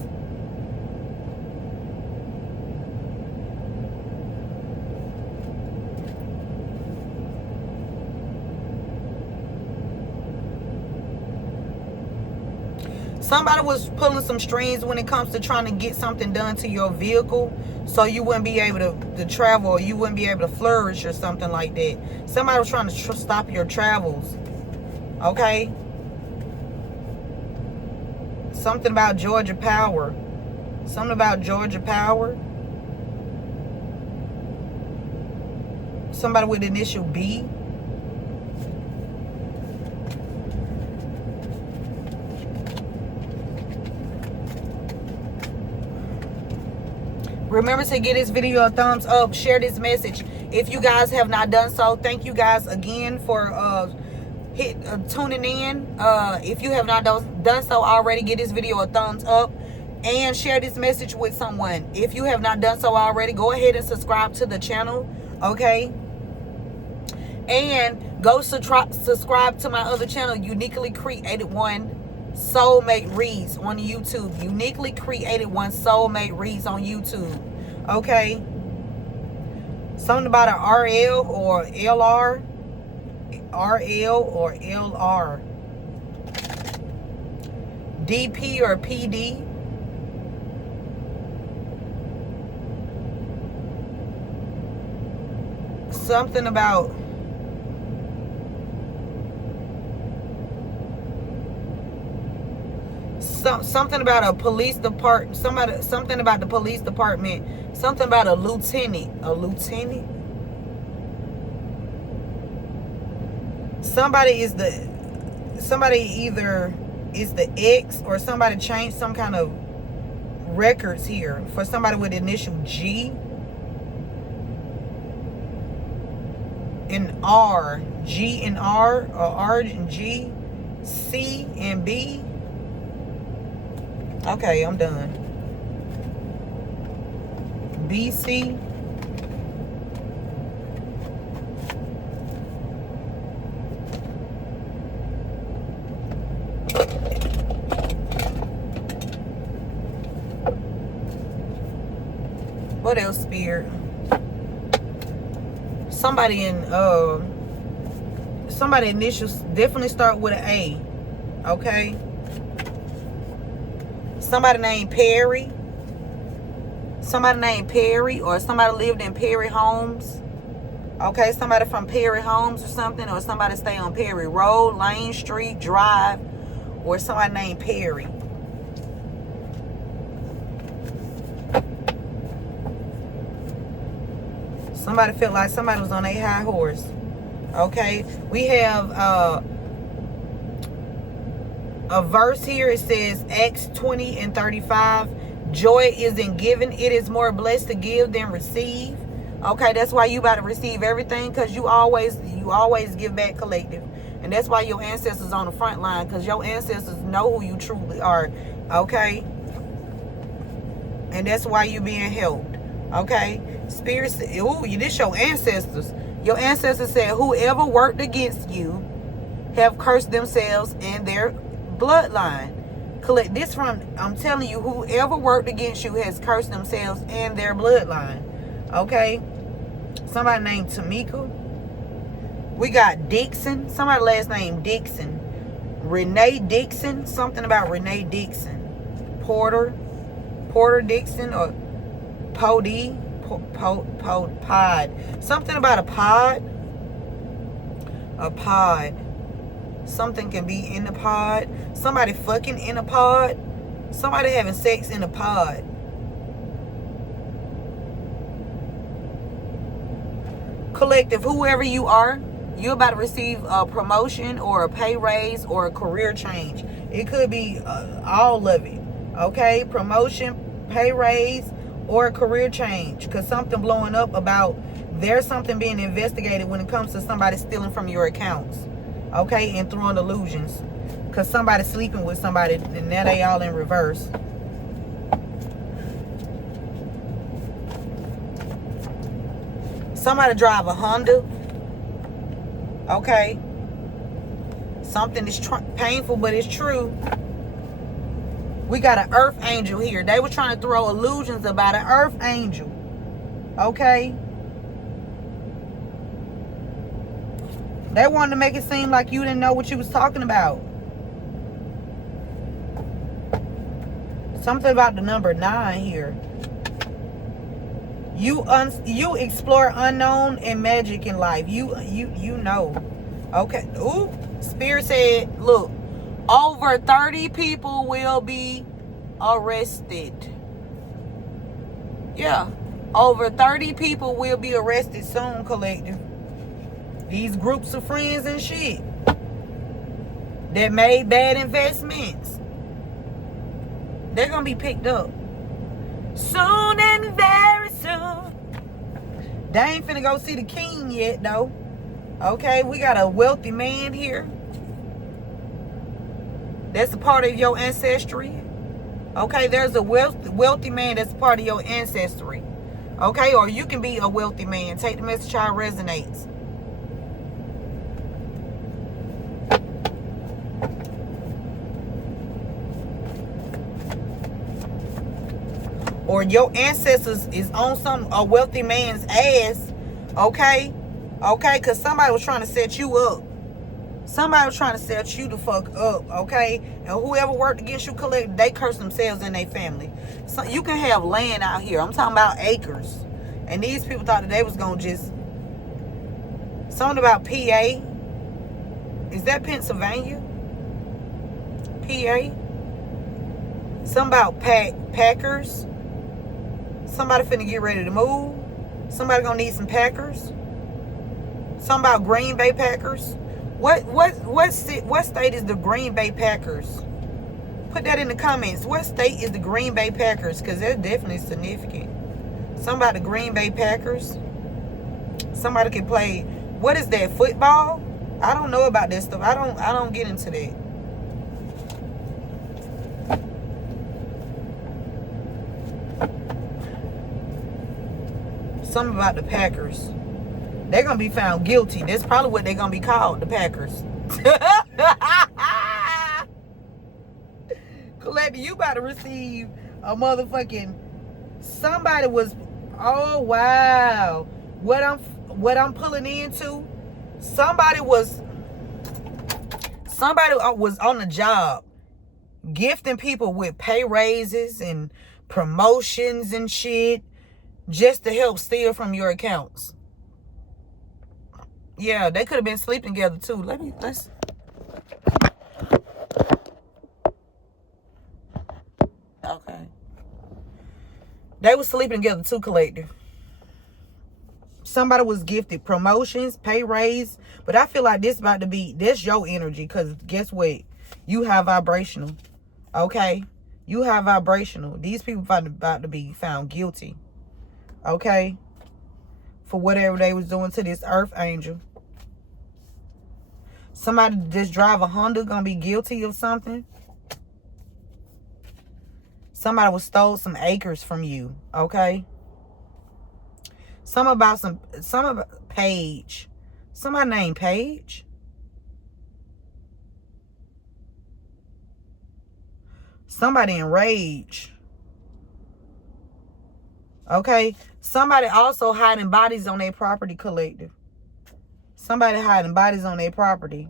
Somebody was pulling some strings when it comes to trying to get something done to your vehicle so you wouldn't be able to travel, or you wouldn't be able to flourish or something like that. Somebody was trying to stop your travels. Okay? Something about Georgia Power. Something about Georgia Power. Somebody with initial B. Remember to give this video a thumbs up. Share this message if you guys have not done so. Thank you guys again for tuning in. If you have not done so already, give this video a thumbs up and share this message with someone. If you have not done so already, go ahead and subscribe to the channel. Okay? And go subscribe to my other channel, Uniquely Created One Soulmate Reads on YouTube. Uniquely Created One Soulmate Reads on YouTube. Okay? Something about an RL or LR. RL or LR. DP or PD. Something about something about a police department. Something about the police department. Something about a lieutenant. A lieutenant. Somebody either is the ex, or somebody changed some kind of records here for somebody with initial G and R. G and R, or R and G, C and B. Okay, I'm done. BC. What else, Spirit? Somebody initials definitely start with an A. Okay. Somebody named Perry. Somebody named Perry, or somebody lived in Perry Homes. Okay, somebody from Perry Homes or something, or somebody stay on Perry Road, Lane Street, Drive, or somebody named Perry. Somebody felt like somebody was on a high horse. Okay, we have a verse here. It says Acts 20:35. Joy is in giving. It is more blessed to give than receive. Okay, that's why you about to receive everything, because you always give back, collective. And that's why your ancestors on the front line, because your ancestors know who you truly are. Okay, and that's why you being helped. Okay, Spirit, ooh, this your ancestors. Your ancestors said, whoever worked against you have cursed themselves and their bloodline. Collect this from, I'm telling you, whoever worked against you has cursed themselves and their bloodline. Okay, somebody named Tamika. We got Dixon. Somebody last name Dixon. Renee Dixon. Something about Renee Dixon. Porter Dixon, or Pod. Something about a pod. A pod. Something can be in the pod. Somebody fucking in a pod. Somebody having sex in a pod. Collective, whoever you are, you're about to receive a promotion or a pay raise or a career change. It could be all of it. Okay, promotion, pay raise, or a career change, because something blowing up about there's something being investigated when it comes to somebody stealing from your accounts. Okay, and throwing illusions, because somebody's sleeping with somebody and now they all in reverse. Somebody drive a Honda. Okay, something is painful, but it's true. We got an earth angel here. They were trying to throw illusions about an earth angel. Okay, they wanted to make it seem like you didn't know what you was talking about. Something about the number 9 here. You explore unknown and magic in life. You know. Okay. Ooh, Spirit said, look, over 30 people will be arrested. Yeah. Over 30 people will be arrested soon, collective. These groups of friends and shit that made bad investments, they're going to be picked up. Soon and very soon. They ain't finna go see the king yet, though. Okay, we got a wealthy man here. That's a part of your ancestry. Okay, there's a wealthy man that's part of your ancestry. Okay, or you can be a wealthy man. Take the message how it resonates. Or your ancestors is on a wealthy man's ass. Okay, because somebody was trying to set you up. Somebody was trying to set you the fuck up. Okay, and whoever worked against you, collect, they curse themselves and their family. So you can have land out here. I'm talking about acres, and these people thought that they was gonna just something about PA. Is that Pennsylvania? PA. Something about Packers. Somebody finna get ready to move. Somebody gonna need some Packers. Something about Green Bay Packers. What state is the Green Bay Packers? Put that in the comments. What state is the Green Bay Packers? Because they're definitely significant. Something about the Green Bay Packers. Somebody can play. What is that? Football? I don't know about this stuff. I don't get into that. Something about the Packers. They're going to be found guilty. That's probably what they're going to be called, the Packers. Collector, you about to receive a motherfucking... Somebody was... Oh wow. What I'm pulling into, somebody was on the job gifting people with pay raises and promotions and shit just to help steal from your accounts. Yeah, they could have been sleeping together too. Let's okay. They were sleeping together too, collective. Somebody was gifted promotions, pay raise, but I feel like this your energy, because guess what? You have vibrational. Okay? You have vibrational. These people about to be found guilty. Okay? For whatever they was doing to this earth angel. Somebody just drive a Honda gonna be guilty of something. Somebody was stole some acres from you. Okay? Some about Paige. Somebody named Paige. Somebody enraged. Okay? Somebody also hiding bodies on their property, collective. Somebody hiding bodies on their property.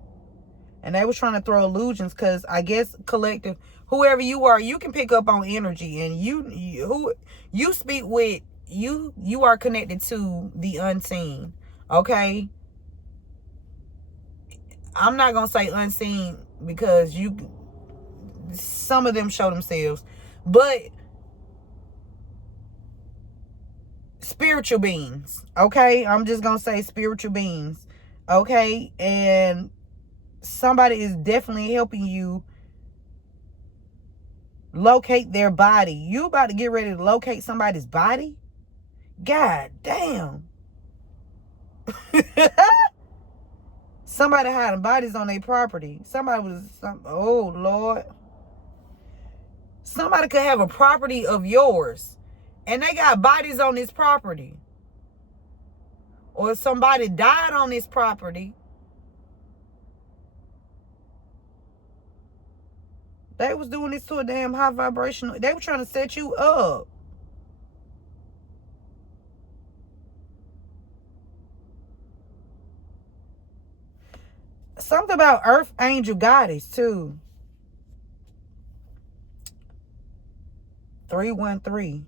And they was trying to throw illusions, because I guess, collective, whoever you are, you can pick up on energy, and you speak with, you are connected to the unseen. Okay? I'm not going to say unseen, because some of them show themselves, but spiritual beings. Okay? I'm just going to say spiritual beings. Okay? And somebody is definitely helping you locate their body. You about to get ready to locate somebody's body? God damn. Somebody hiding bodies on their property. Oh Lord. Somebody could have a property of yours, and they got bodies on this property. Or somebody died on this property. They was doing this to a damn high vibrational. They were trying to set you up. Something about Earth Angel Goddess too. 313.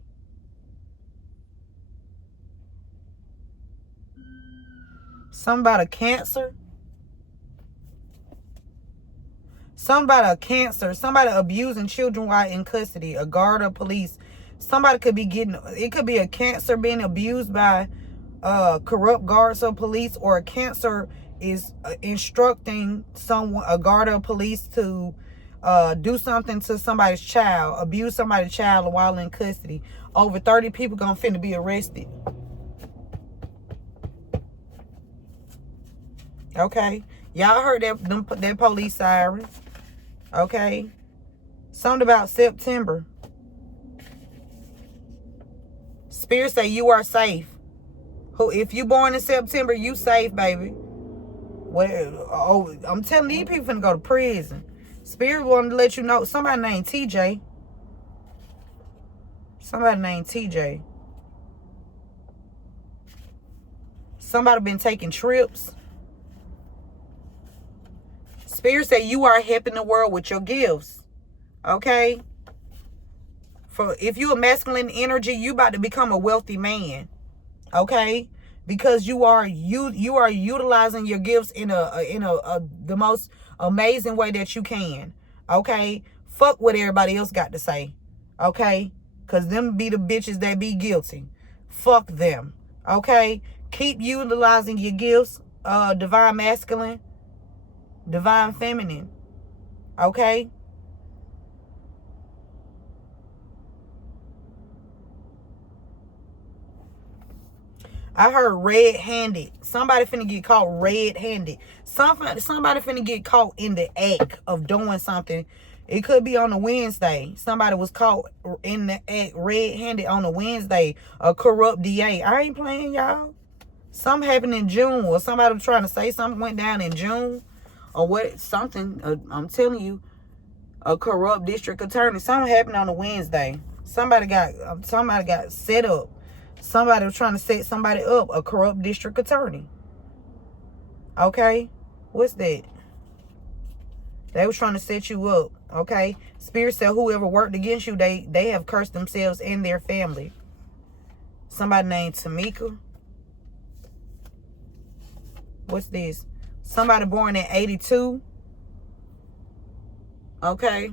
Something about a Cancer. Somebody a Cancer. Somebody abusing children while in custody. A guard or police. Somebody could be it could be a Cancer being abused by corrupt guards or police, or a Cancer is instructing a guard or police to do something to somebody's child, abuse somebody's child while in custody. Over 30 people gonna finna be arrested. Okay, y'all heard that police siren. Okay, something about September. Spirit say you are safe. If you born in September, you safe, baby. Well, I'm telling these people finna go to prison. Spirit wanted to let you know. Somebody named TJ. Somebody named TJ. Somebody been taking trips. Spirit say you are helping the world with your gifts. Okay? If you're a masculine energy, you about to become a wealthy man. Okay? Because you are utilizing your gifts in the most amazing way that you can. Okay? Fuck what everybody else got to say. Okay? Because them be the bitches that be guilty. Fuck them. Okay? Keep utilizing your gifts. Divine masculine. Divine feminine. Okay? I heard red-handed. Somebody finna get caught red-handed. Somebody finna get caught in the act of doing something. It could be on a Wednesday. Somebody was caught in the act red-handed on a Wednesday. A corrupt DA. I ain't playing, y'all. Something happened in June, or somebody was trying to say something went down in June. Or what? Something. I'm telling you. A corrupt district attorney. Something happened on a Wednesday. Somebody got set up. Somebody was trying to set somebody up, a corrupt district attorney. Okay? What's that? They was trying to set you up. Okay? Spirit said whoever worked against you, they have cursed themselves and their family. Somebody named Tamika. What's this? Somebody born in 82. Okay?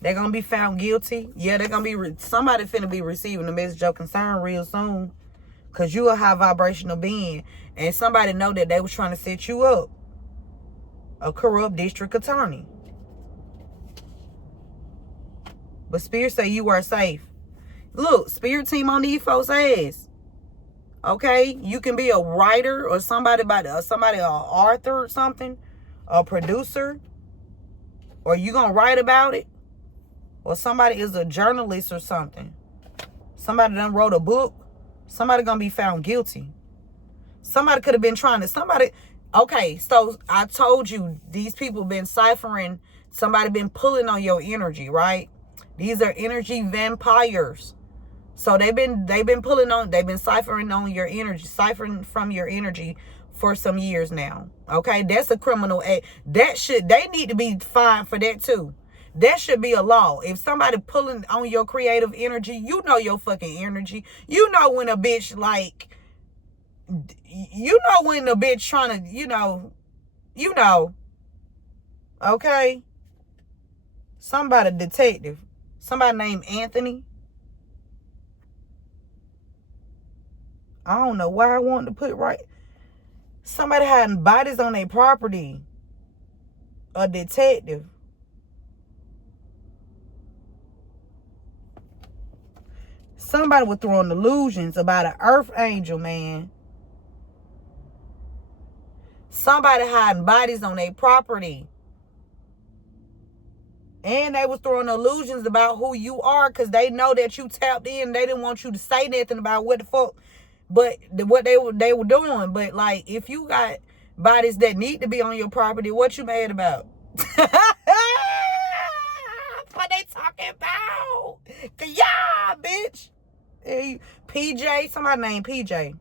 They're going to be found guilty. Yeah, they're going to be... somebody finna be receiving a message of concern real soon. Because you a high vibrational being. And somebody know that they was trying to set you up. A corrupt district attorney. But Spirit say you are safe. Look, Spirit team on these folks' ass. Okay? You can be a writer or somebody an author or something. A producer. Or you going to write about it. Or somebody is a journalist or something. Somebody done wrote a book. Somebody gonna be found guilty. Somebody could have been trying to... Okay, so I told you these people been ciphering. Somebody been pulling on your energy, right? These are energy vampires. So they've been pulling on... They've been ciphering on your energy. Ciphering from your energy for some years now. Okay, that's a criminal act. They need to be fined for that too. That should be a law. If somebody pulling on your creative energy, you know your fucking energy. You know when a bitch like... You know when a bitch trying to, you know. Okay? Somebody detective. Somebody named Anthony. I don't know why I wanted to put right. Somebody hiding bodies on their property. A detective. Somebody was throwing illusions about an earth angel, man. Somebody hiding bodies on their property. And they was throwing illusions about who you are because they know that you tapped in. They didn't want you to say nothing about what the fuck, but what they were doing. But like, if you got bodies that need to be on your property, what you mad about? What they talking about? Yeah, bitch. Hey, PJ, somebody named PJ.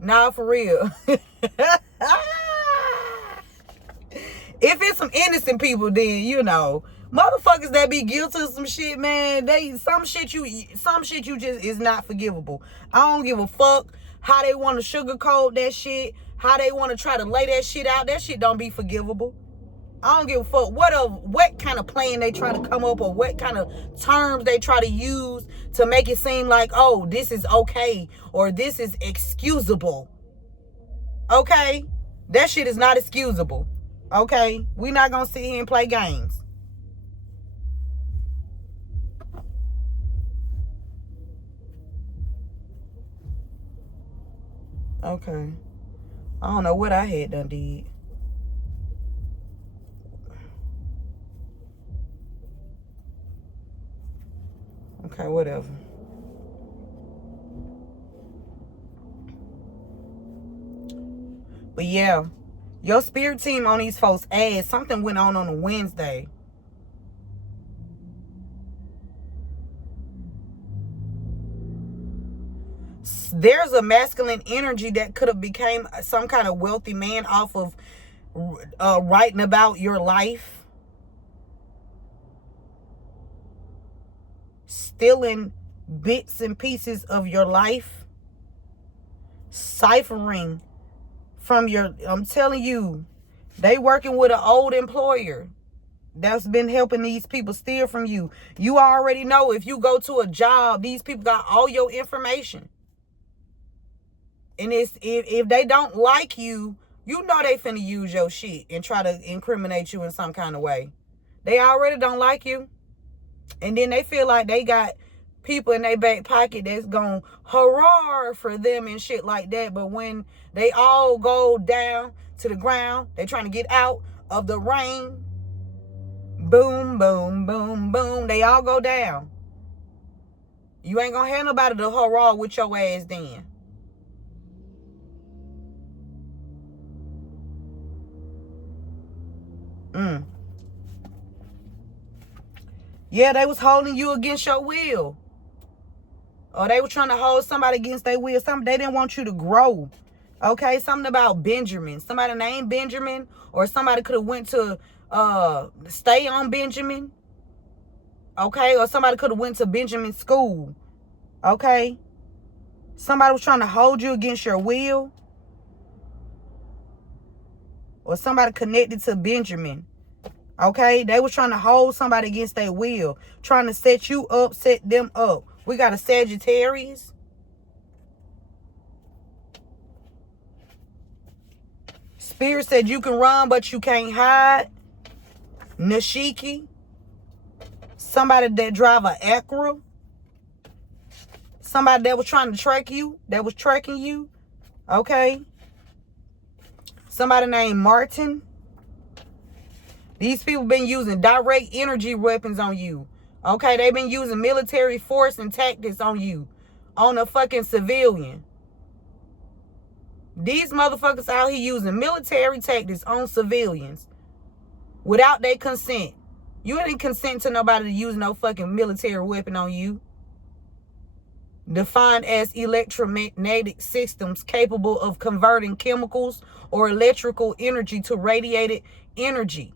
Nah, for real. If it's some innocent people, then you know, motherfuckers that be guilty of some shit, man. Some shit you just is not forgivable. I don't give a fuck how they want to sugarcoat that shit, how they want to try to lay that shit out. That shit don't be forgivable. I don't give a fuck what kind of plan they try to come up or what kind of terms they try to use to make it seem like, oh, this is okay or this is excusable. Okay? That shit is not excusable. Okay? We not gonna sit here and play games. Okay. I don't know what I had done did. Okay, whatever. But yeah, your spirit team on these folks' ass, something went on a Wednesday. There's a masculine energy that could have became some kind of wealthy man off of writing about your life. Stealing bits and pieces of your life. Ciphering from your... I'm telling you, they working with an old employer that's been helping these people steal from you. You already know if you go to a job, these people got all your information. And if they don't like you, you know they finna use your shit and try to incriminate you in some kind of way. They already don't like you. And then they feel like they got people in their back pocket that's gonna hurrah for them and shit like that. But when they all go down to the ground, they trying to get out of the rain. Boom, boom, boom, boom. They all go down. You ain't gonna have nobody to hurrah with your ass then. Yeah, they was holding you against your will. Or they were trying to hold somebody against their will. They didn't want you to grow. Okay, something about Benjamin. Somebody named Benjamin. Or somebody could have went to stay on Benjamin. Okay, or somebody could have went to Benjamin school. Okay. Somebody was trying to hold you against your will. Or somebody connected to Benjamin. Okay, they was trying to hold somebody against their will. Trying to set you up, set them up. We got a Sagittarius. Spirit said you can run, but you can't hide. Nashiki. Somebody that drive an Acura. Somebody that was trying to track you. That was tracking you. Okay. Somebody named Martin. These people been using direct energy weapons on you. Okay. They've been using military force and tactics on you. On a fucking civilian. These motherfuckers out here using military tactics on civilians without their consent. You didn't consent to nobody to use no fucking military weapon on you. Defined as electromagnetic systems capable of converting chemicals or electrical energy to radiated energy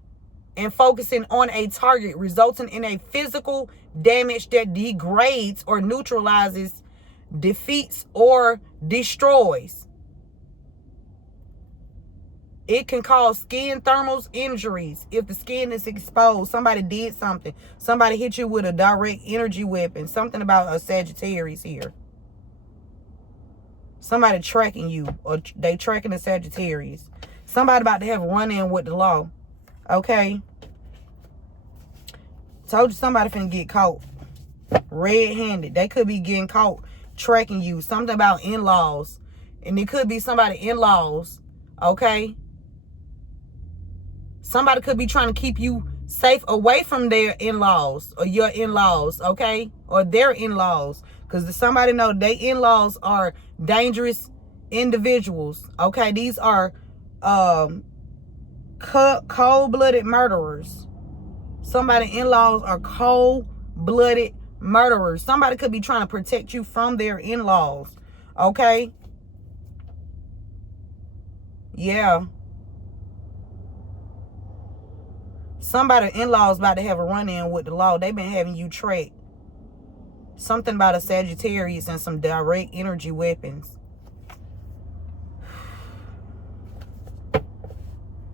and focusing on a target, resulting in a physical damage that degrades or neutralizes, defeats, or destroys. It can cause skin thermal injuries if the skin is exposed. Somebody did something. Somebody hit you with a direct energy weapon. Something about a Sagittarius here. Somebody tracking you, or they tracking a Sagittarius. Somebody about to have a run-in with the law. Okay? Told you somebody finna get caught. Red-handed. They could be getting caught tracking you. Something about in-laws. And it could be somebody in-laws. Okay? Somebody could be trying to keep you safe away from their in-laws or your in-laws, okay? Or their in-laws. Because somebody know their in-laws are dangerous individuals, okay? These are cold-blooded murderers. Somebody in-laws are cold-blooded murderers. Somebody could be trying to protect you from their in-laws, okay? Yeah. Somebody in-laws about to have a run-in with the law. They've been having you tracked. Something about a Sagittarius and some direct energy weapons.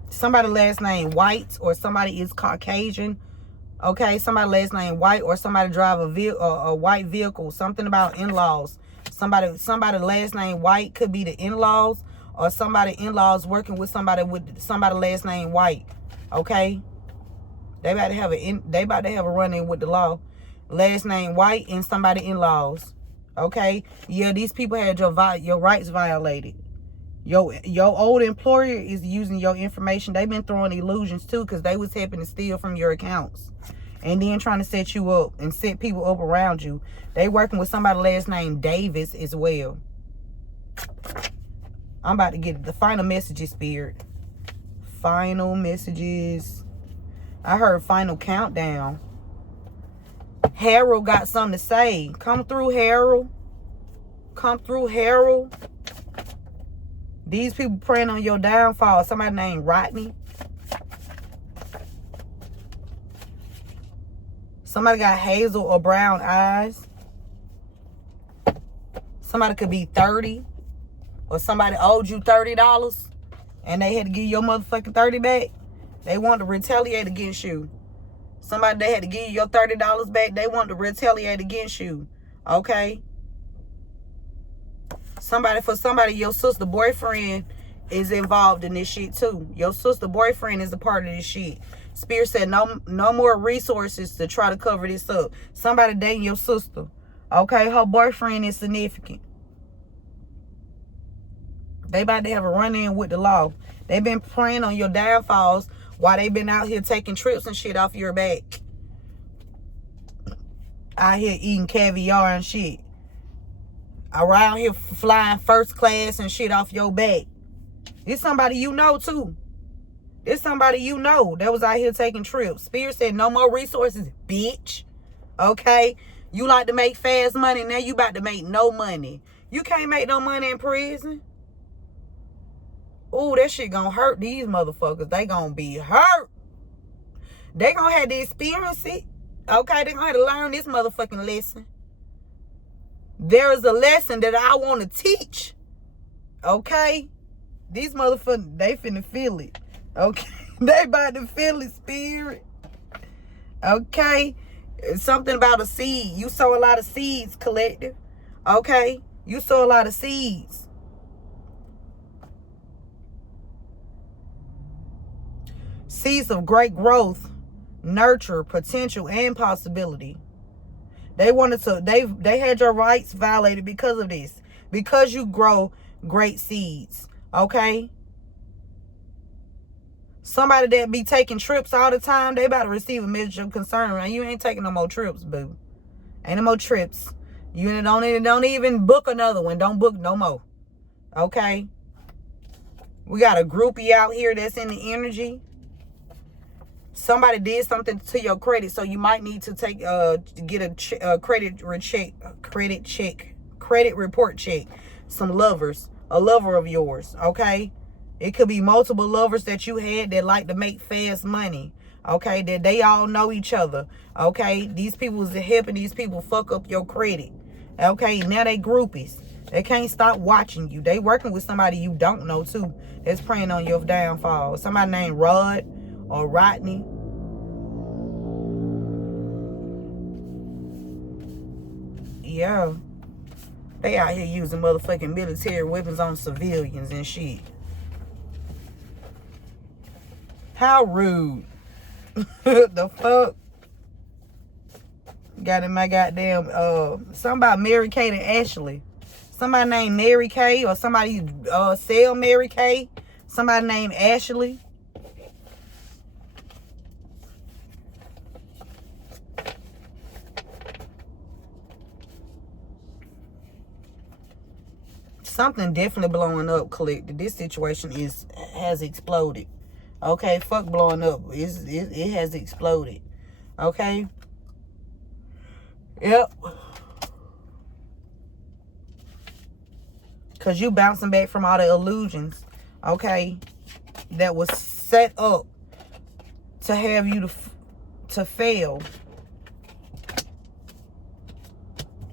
Somebody last name White or somebody is Caucasian. Okay, somebody last name White or somebody drive a white vehicle. Something about in-laws. Somebody last name White could be the in-laws, or somebody in-laws working with somebody last name White. Okay. They about to have a run-in with the law. Last name White and somebody in-laws. Okay? Yeah, these people had your rights violated. Your old employer is using your information. They've been throwing illusions too, because they was helping to steal from your accounts. And then trying to set you up and set people up around you. They working with somebody last name Davis as well. I'm about to get the final messages, Spirit. Final messages. I heard final countdown. Harold got something to say. Come through, Harold. Come through, Harold. These people praying on your downfall. Somebody named Rodney. Somebody got hazel or brown eyes. Somebody could be 30. Or somebody owed you $30. And they had to give your motherfucking 30 back. They want to retaliate against you. Somebody, they had to give you your $30 back. They want to retaliate against you. Okay? Your sister boyfriend is involved in this shit too. Your sister boyfriend is a part of this shit. Spirit said no more resources to try to cover this up. Somebody dating your sister. Okay? Her boyfriend is significant. They about to have a run-in with the law. They've been preying on your downfalls while they been out here taking trips and shit off your back. Out here eating caviar and shit. Around here flying first class and shit off your back. It's somebody you know too. It's somebody you know that was out here taking trips. Spirit said no more resources, bitch. Okay? You like to make fast money. Now you about to make no money. You can't make no money in prison. Ooh, that shit gonna hurt these motherfuckers. They gonna be hurt. They gonna have to experience it. Okay? They gonna have to learn this motherfucking lesson. There is a lesson that I want to teach. Okay? These motherfuckers, they finna feel it. Okay? They about to feel it, spirit. Okay? It's something about a seed. You sow a lot of seeds, collective. Okay? You sow a lot of seeds. Seeds of great growth, nurture, potential, and possibility. They wanted to, they had your rights violated because of this. Because you grow great seeds. Okay? Somebody that be taking trips all the time, they about to receive a message of concern. Now, you ain't taking no more trips, boo. Ain't no more trips. You don't even book another one. Don't book no more. Okay? We got a groupie out here that's in the energy. Somebody did something to your credit, so you might need to take get a credit report check. Some lovers, a lover of yours, okay? It could be multiple lovers that you had that like to make fast money, okay? That they all know each other, okay? These people is helping these people fuck up your credit, okay? Now they groupies. They can't stop watching you. They working with somebody you don't know too. That's preying on your downfall. Somebody named Rod or Rodney. Yeah. They out here using motherfucking military weapons on civilians and shit. How rude. The fuck? Got in my goddamn, something about Mary Kate and Ashley. Somebody named Mary Kay, or somebody sell Mary Kay. Somebody named Ashley. Something definitely blowing up, collective. This situation has exploded. Okay, fuck blowing up. It has exploded. Okay. Yep. Because you bouncing back from all the illusions, okay, that was set up to have you to fail.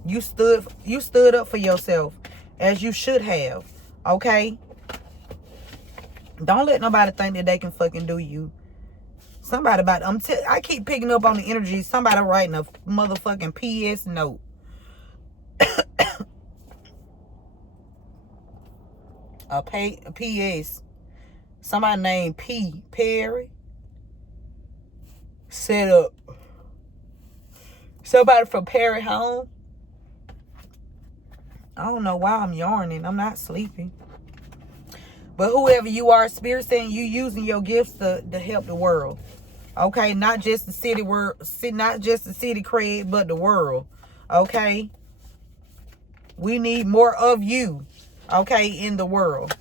You stood up for yourself as you should have, okay? Don't let nobody think that they can fucking do you. Somebody about, I keep picking up on the energy. Somebody writing a motherfucking PS note. A PS. Somebody named P. Perry. Set up. Somebody from Perry home. I don't know why I'm yarning. I'm not sleeping. But whoever you are, Spirit saying you using your gifts to help the world. Okay, not just the city not just the city cred, but the world. Okay? We need more of you, okay, in the world.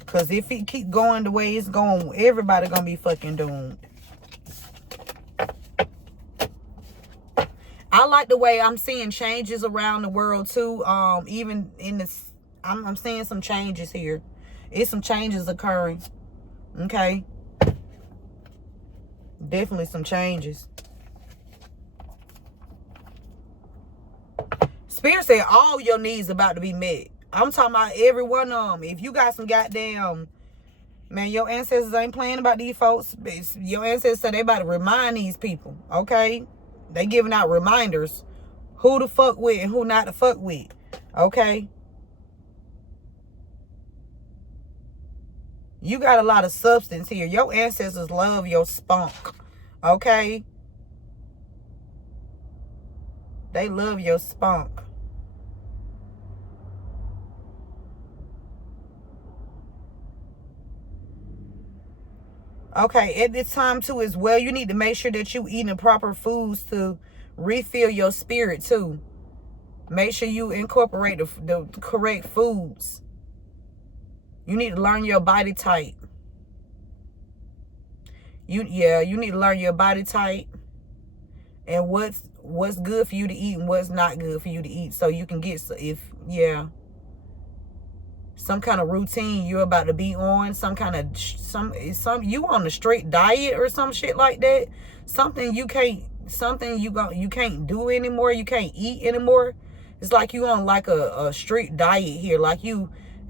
Because if it keep going the way it's going, everybody gonna be fucking doomed. I like the way I'm seeing changes around the world too. Even in this, I'm seeing some changes here. It's some changes occurring. Okay. Definitely some changes. Spirit said all your needs about to be met. I'm talking about every one of them. If you got some goddamn, man, your ancestors ain't playing about these folks. Your ancestors said they about to remind these people. Okay. They giving out reminders who to fuck with and who not to fuck with. Okay? You got a lot of substance here. Your ancestors love your spunk. Okay? They love your spunk. Okay, at this time too as well, you need to make sure that you eating the proper foods to refill your spirit too. Make sure you incorporate the correct foods. You need to learn your body type. You need to learn your body type and what's good for you to eat and what's not good for you to eat, so you can get some kind of routine you're about to be on, some you on a strict diet or some shit like that, something you can't do anymore, you can't eat anymore. It's like you on like a strict diet here, like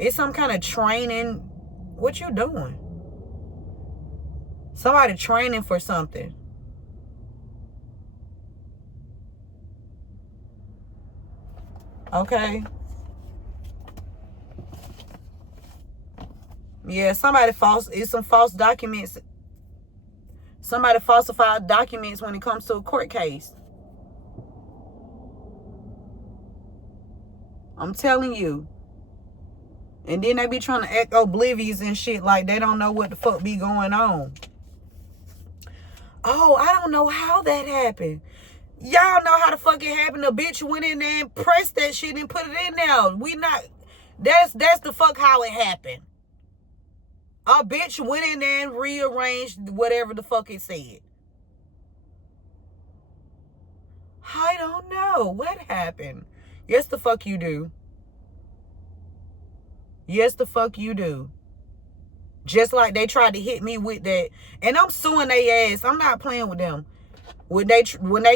it's some kind of training. What you doing? Somebody training for something. Okay. Yeah, it's some false documents. Somebody falsified documents when it comes to a court case. I'm telling you. And then they be trying to act oblivious and shit like they don't know what the fuck be going on. Oh, I don't know how that happened. Y'all know how the fuck it happened. A bitch went in there and pressed that shit and put it in there. That's the fuck how it happened. A bitch went in there and rearranged whatever the fuck it said. I don't know what happened. Yes, the fuck you do. Yes, the fuck you do. Just like they tried to hit me with that. And I'm suing their ass. I'm not playing with them. When they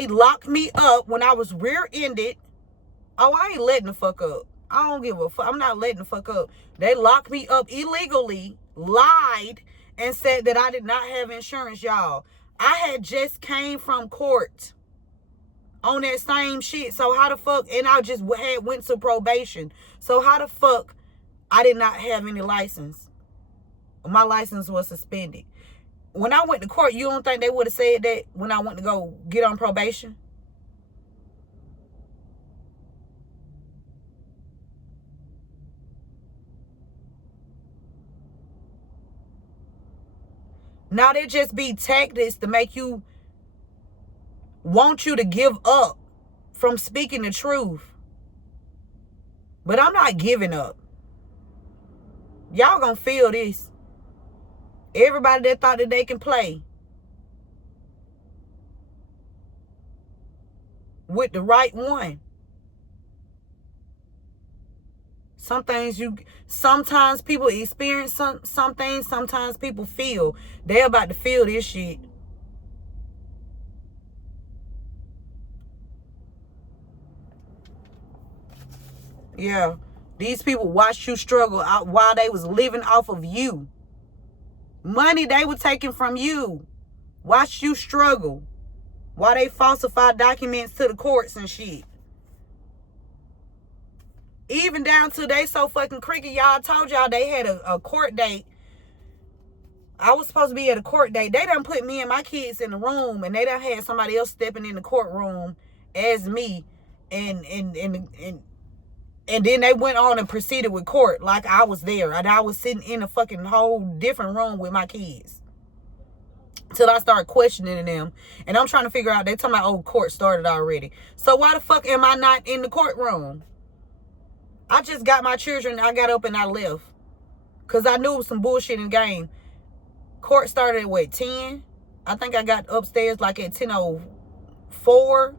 locked me up, when I was rear-ended, oh, I ain't letting the fuck up. I don't give a fuck. I'm not letting the fuck up. They locked me up illegally, lied, and said that I did not have insurance, y'all. I had just came from court on that same shit. So how the fuck, and I just went to probation. So how the fuck I did not have any license? My license was suspended. When I went to court, you don't think they would have said that when I went to go get on probation? Now they just be tactics to make you want you to give up from speaking the truth. But I'm not giving up. Y'all gonna feel this. Everybody that thought that they can play with the right one. Sometimes people experience some things, sometimes people feel. They're about to feel this shit. Yeah. These people watched you struggle out while they was living off of you. Money they were taking from you. Watched you struggle while they falsified documents to the courts and shit. Even down to they so fucking cricket, y'all. Told y'all they had a court date. I was supposed to be at a court date. They done put me and my kids in the room, and they done had somebody else stepping in the courtroom as me, and then they went on and proceeded with court like I was there, and I was sitting in a fucking whole different room with my kids. Till I started questioning them, and I'm trying to figure out. They talking about, oh, court started already. So why the fuck am I not in the courtroom? I just got my children. I got up and I left because I knew it was some bullshit in the game. Court started at what, 10? I think I got upstairs like at 10:04.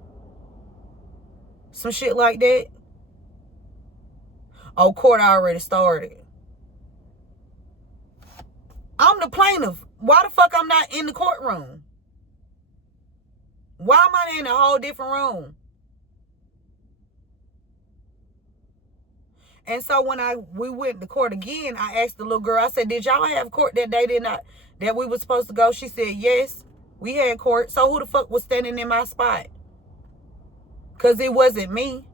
Some shit like that. Oh, court already started. I'm the plaintiff. Why the fuck I'm not in the courtroom? Why am I in a whole different room? And so when we went to court again, I asked the little girl, I said, did y'all have court that day that we were supposed to go? She said, yes, we had court. So who the fuck was standing in my spot? Because it wasn't me.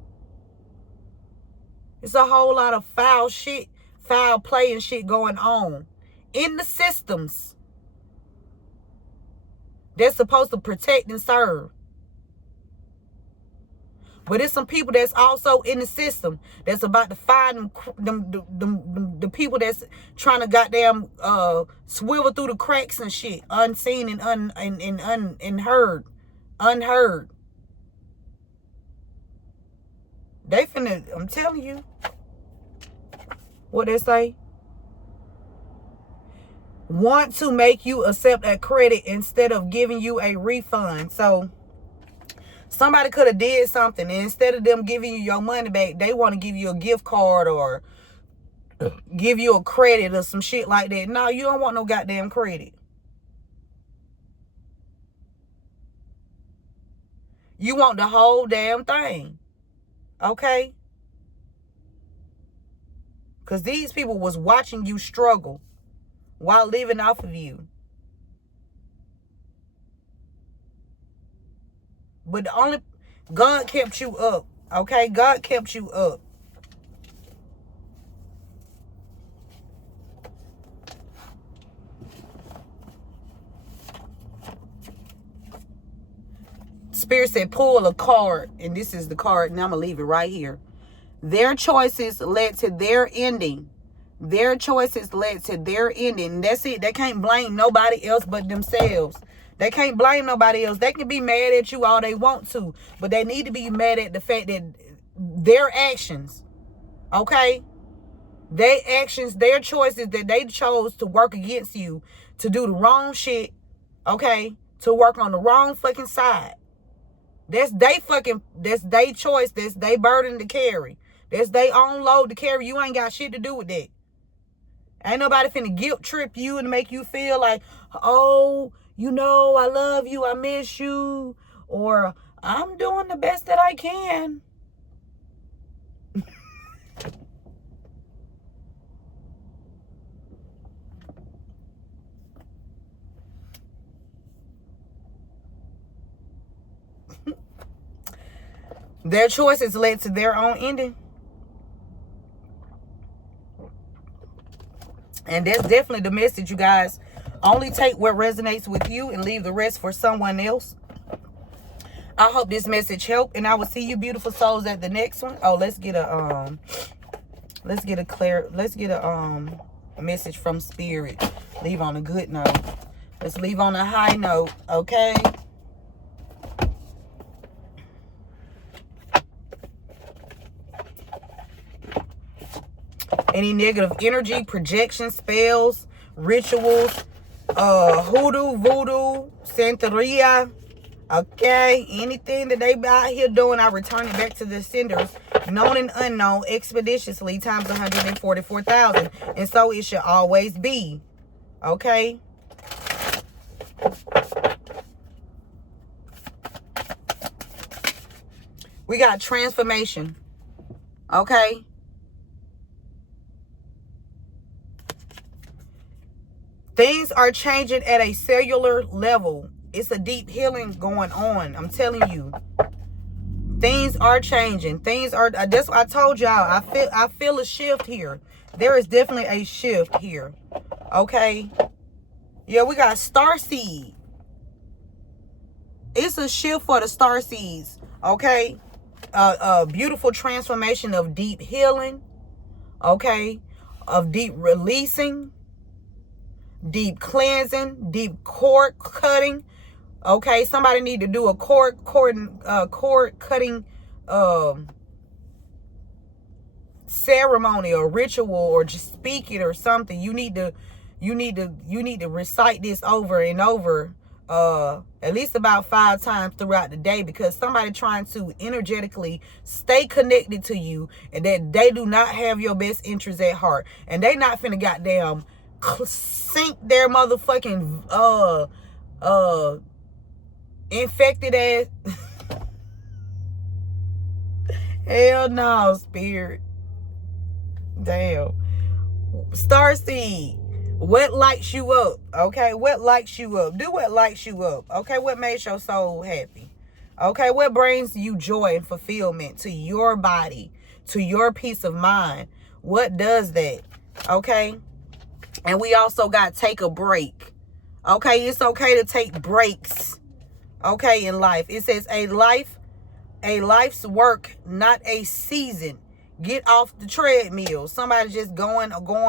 It's a whole lot of foul shit, foul play and shit going on in the systems that's supposed to protect and serve. But it's some people that's also in the system that's about to find the people that's trying to goddamn swivel through the cracks and shit, unseen and unheard. They finna, I'm telling you. What they say? want to make you accept a credit instead of giving you a refund. So somebody could have did something, and instead of them giving you your money back, they want to give you a gift card or give you a credit or some shit like that. No, you don't want no goddamn credit. You want the whole damn thing. Okay? Because these people was watching you struggle while living off of you. But the only... God kept you up. Okay? God kept you up. Spirit said pull a card. And this is the card. And I'm going to leave it right here. Their choices led to their ending. Their choices led to their ending. That's it. They can't blame nobody else but themselves. They can't blame nobody else. They can be mad at you all they want to, but they need to be mad at the fact that their actions, okay? Their actions, their choices that they chose to work against you, to do the wrong shit, okay? To work on the wrong fucking side. That's they choice. That's they burden to carry. That's they own load to carry. You ain't got shit to do with that. Ain't nobody finna guilt trip you and make you feel like, oh, you know, I love you, I miss you, or I'm doing the best that I can. Their choices led to their own ending. And that's definitely the message, you guys. Only take what resonates with you and leave the rest for someone else. I hope this message helped, and I will see you beautiful souls at the next one. Oh, let's get a message from Spirit. Leave on a good note. Let's leave on a high note, okay? Any negative energy, projection, spells, rituals, hoodoo, voodoo, santeria, okay? Anything that they out here doing, I return it back to the senders, known and unknown, expeditiously, times 144,000. And so it should always be, okay? We got transformation, okay? Things are changing at a cellular level. It's a deep healing going on. I'm telling you. Things are changing. Things are, that's what I told y'all. I feel a shift here. There is definitely a shift here. Okay. Yeah, we got starseed. It's a shift for the starseeds. Okay. A beautiful transformation of deep healing. Okay. Of deep releasing. Deep cleansing, deep cord cutting. Okay, somebody need to do a cord cutting ceremony or ritual, or just speak it or something. You need to recite this over and over, at least about 5 times throughout the day, because somebody trying to energetically stay connected to you, and that they do not have your best interests at heart, and they not finna goddamn sink their motherfucking infected ass. Hell no, Spirit. Damn. Starseed, what lights you up? Okay, what lights you up? Do what lights you up. Okay, what makes your soul happy? Okay, what brings you joy and fulfillment to your body, to your peace of mind? What does that? Okay. And we also got take a break. Okay, it's okay to take breaks. Okay, in life. It says a life's work, not a season. Get off the treadmill. Somebody just going on,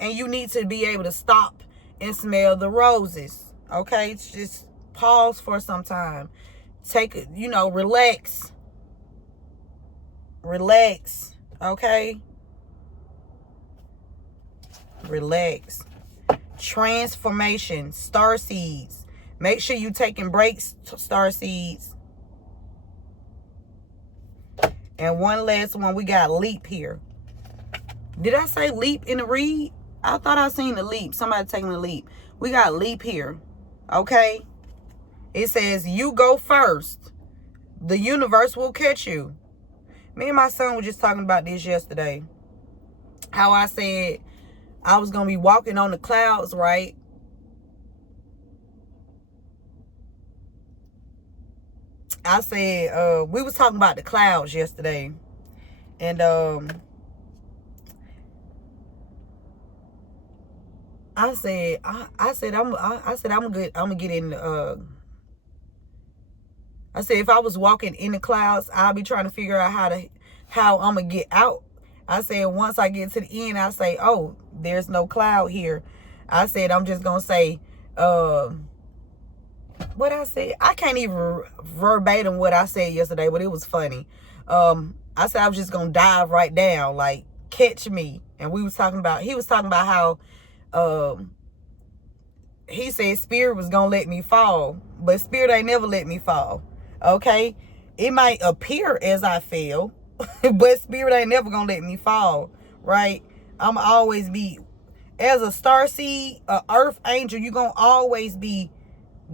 and you need to be able to stop and smell the roses. Okay, just pause for some time. Take, relax. Relax. Okay. Relax. Transformation. Star seeds. Make sure you taking breaks, star seeds. And one last one. We got leap here. Did I say leap in the read? I thought I seen the leap. Somebody taking a leap. We got leap here. Okay. It says, you go first. The universe will catch you. Me and my son were just talking about this yesterday. How I said I was going to be walking on the clouds, right? I said, we was talking about the clouds yesterday. And I said I'm gonna get in I said if I was walking in the clouds, I'll be trying to figure out how I'm gonna get out. I said once I get to the end, I say, oh, there's no cloud here. I said I'm just gonna say what I said. I can't even verbatim what I said yesterday, but it was funny. I said I was just gonna dive right down, like catch me. And he was talking about how he said spirit was gonna let me fall, but spirit ain't never let me fall. Okay, it might appear as I fell, but spirit ain't never gonna let me fall, right? I'm always be, as a starseed, a earth angel, you're gonna always be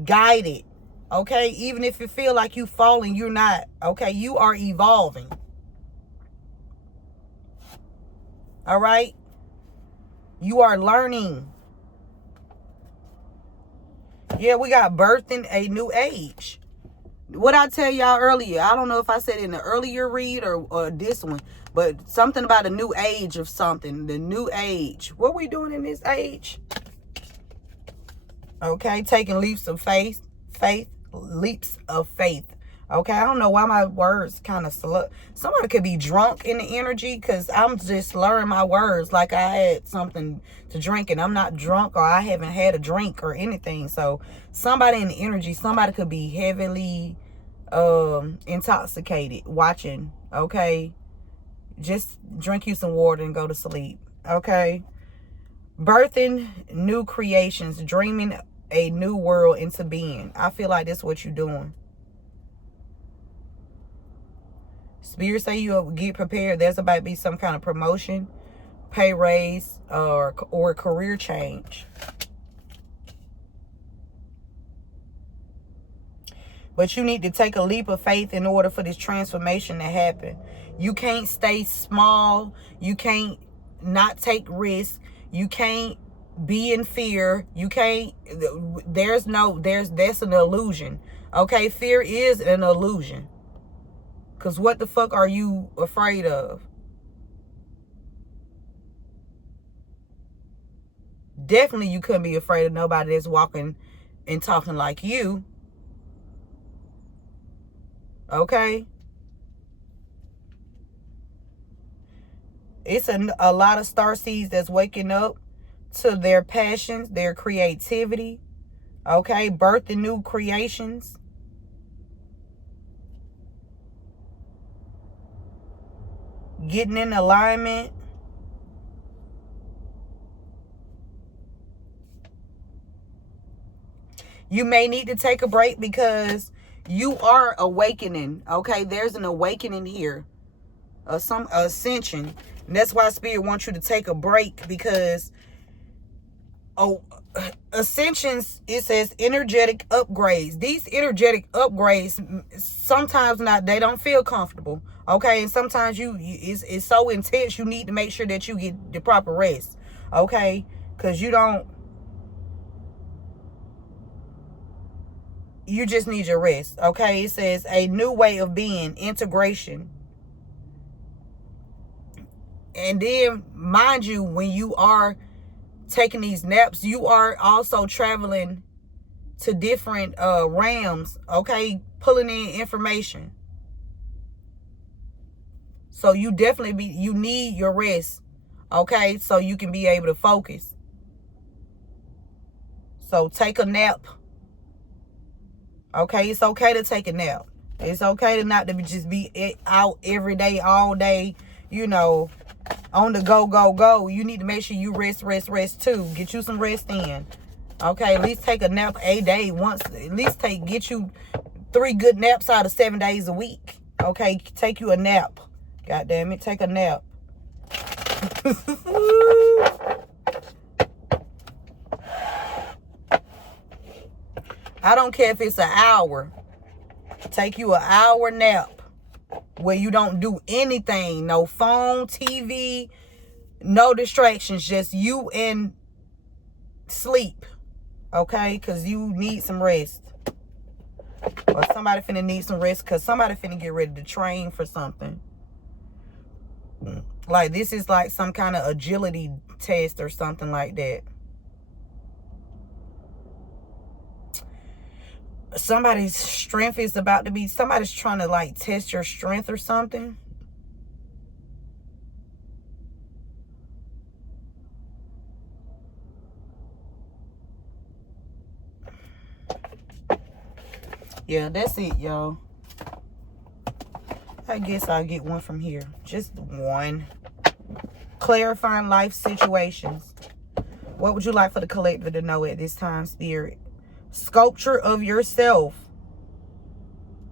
guided. Okay, even if you feel like you falling, you're not. Okay, you are evolving. All right, you are learning. Yeah, we got birthing a new age. What I tell y'all earlier, I don't know if I said in the earlier read or this one, but something about a new age of something. The new age. What we doing in this age? Okay, taking leaps of faith, leaps of faith. Okay, I don't know why my words kind of slow. Somebody could be drunk in the energy because I'm just slurring my words like I had something to drink and I'm not drunk, or I haven't had a drink or anything. So somebody in the energy, somebody could be heavily intoxicated watching. Okay, just drink you some water and go to sleep. Okay, birthing new creations, dreaming a new world into being. I feel like that's what you're doing. Spirit say you get prepared. There's about to be some kind of promotion, pay raise, or career change. But you need to take a leap of faith in order for this transformation to happen. You can't stay small. You can't not take risks. You can't be in fear. You can't, that's an illusion. Okay, fear is an illusion. Because what the fuck are you afraid of? Definitely you couldn't be afraid of nobody that's walking and talking like you. Okay? It's a lot of starseeds that's waking up to their passions, their creativity. Okay? Birthing new creations. Getting in alignment. You may need to take a break because you are awakening. Okay, there's an awakening here, some ascension. And that's why Spirit wants you to take a break, because ascensions, it says energetic upgrades. These energetic upgrades sometimes they don't feel comfortable. Okay, and sometimes it's so intense you need to make sure that you get the proper rest. Okay, because you just need your rest. Okay, it says a new way of being, integration. And then mind you, when you are taking these naps, you are also traveling to different realms. Okay, pulling in information. So you definitely you need your rest. Okay, so you can be able to focus. So take a nap. Okay, it's okay to take a nap. It's okay to not to just be out every day, all day, you know, on the go, you need to make sure you rest too. Get you some rest in. Okay, at least take a nap a day once. At least get you 3 good naps out of 7 days a week. Okay, take you a nap. God damn it, take a nap. I don't care if it's an hour. Take you an hour nap where you don't do anything. No phone, TV, no distractions. Just you and sleep. Okay? Because you need some rest. Or somebody finna need some rest because somebody finna get ready to train for something. Like this is like some kind of agility test or something like that. Somebody's strength is about to be, somebody's trying to like test your strength or something. Yeah, that's it, y'all. I guess I'll get one from here. Just one. Clarifying life situations. What would you like for the collective to know at this time, Spirit? Sculpture of yourself.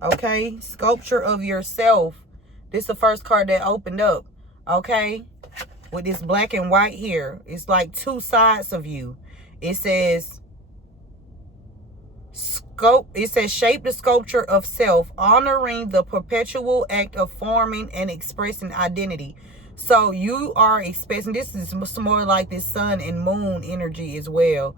Okay? Sculpture of yourself. This is the first card that opened up. Okay? With this black and white here. It's like 2 sides of you. It says... It says shape the sculpture of self, honoring the perpetual act of forming and expressing identity. So you are expressing, this is more like this sun and moon energy as well.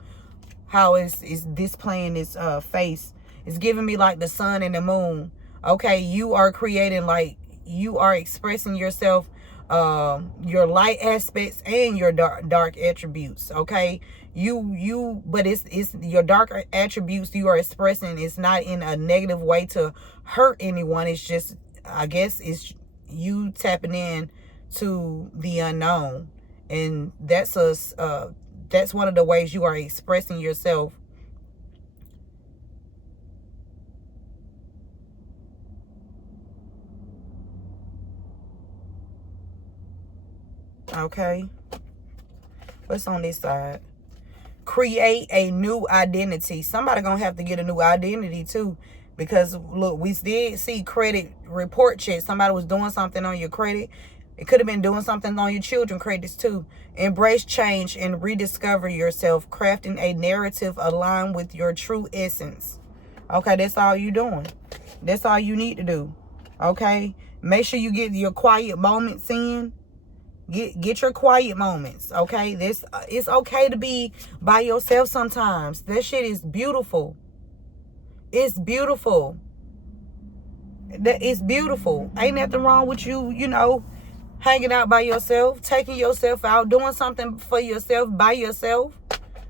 How is displaying this face. It's giving me like the sun and the moon. Okay, you are creating, like, you are expressing yourself, your light aspects and your dark attributes. Okay, but it's your dark attributes you are expressing. It's not in a negative way to hurt anyone. It's just, I guess it's you tapping in to the unknown, and that's one of the ways you are expressing yourself. Okay, what's on this side? Create a new identity. Somebody gonna have to get a new identity too, because look, we did see credit report checks. Somebody was doing something on your credit. It could have been doing something on your children credits too. Embrace change and rediscover yourself, crafting a narrative aligned with your true essence. Okay, that's all you doing. That's all you need to do. Okay, make sure you get your quiet moments in. Get your quiet moments. Okay, it's okay to be by yourself sometimes. That shit is beautiful. It's beautiful. It's beautiful. Ain't nothing wrong with you, you know, hanging out by yourself, taking yourself out, doing something for yourself by yourself.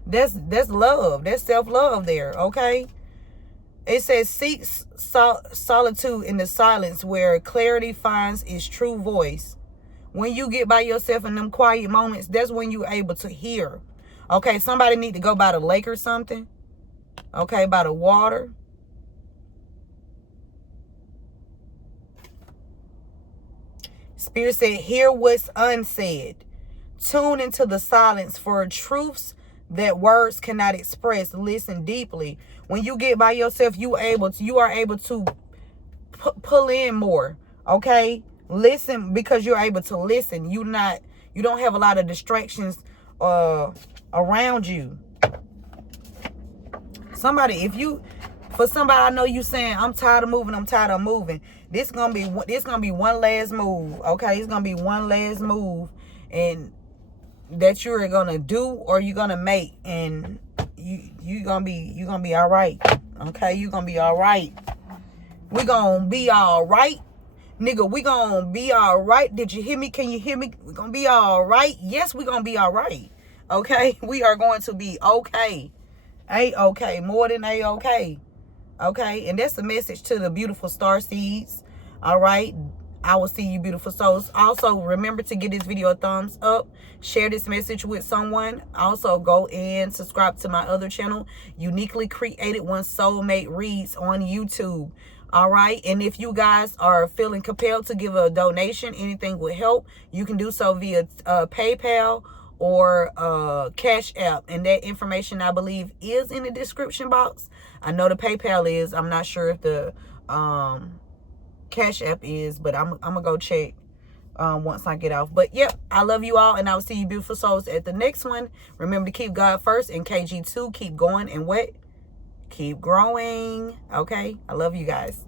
That's love. That's self-love there. Okay, it says seek solitude in the silence where clarity finds its true voice. When you get by yourself in them quiet moments, that's when you're able to hear. Okay, somebody need to go by the lake or something. Okay, by the water. Spirit said, hear what's unsaid. Tune into the silence for truths that words cannot express. Listen deeply. When you get by yourself, you are able to pull in more. Okay? Listen, because you're able to listen. You don't have a lot of distractions around you. For somebody, I know you saying, I'm tired of moving. This gonna be one last move. Okay, it's gonna be one last move, and that you're gonna do or you're gonna make, and you're gonna be all right. Okay, you're gonna be all right. We're gonna be all right. Nigga, we gonna be all right. Did you hear me? Can you hear me? We're gonna be all right. Yes, we're gonna be all right. Okay? We are going to be okay. A-okay. More than A-okay. Okay? And that's the message to the beautiful star seeds. All right? I will see you, beautiful souls. Also, remember to give this video a thumbs up. Share this message with someone. Also, go and subscribe to my other channel, Uniquely Created One Soulmate Reads on YouTube. All right. And if you guys are feeling compelled to give a donation, anything would help. You can do so via PayPal or Cash App. And that information, I believe, is in the description box. I know the PayPal is. I'm not sure if the Cash App is, but I'm going to go check once I get off. But yep, I love you all, and I will see you beautiful souls at the next one. Remember to keep God first, and KG2, keep going and what? Keep growing. Okay, I love you guys.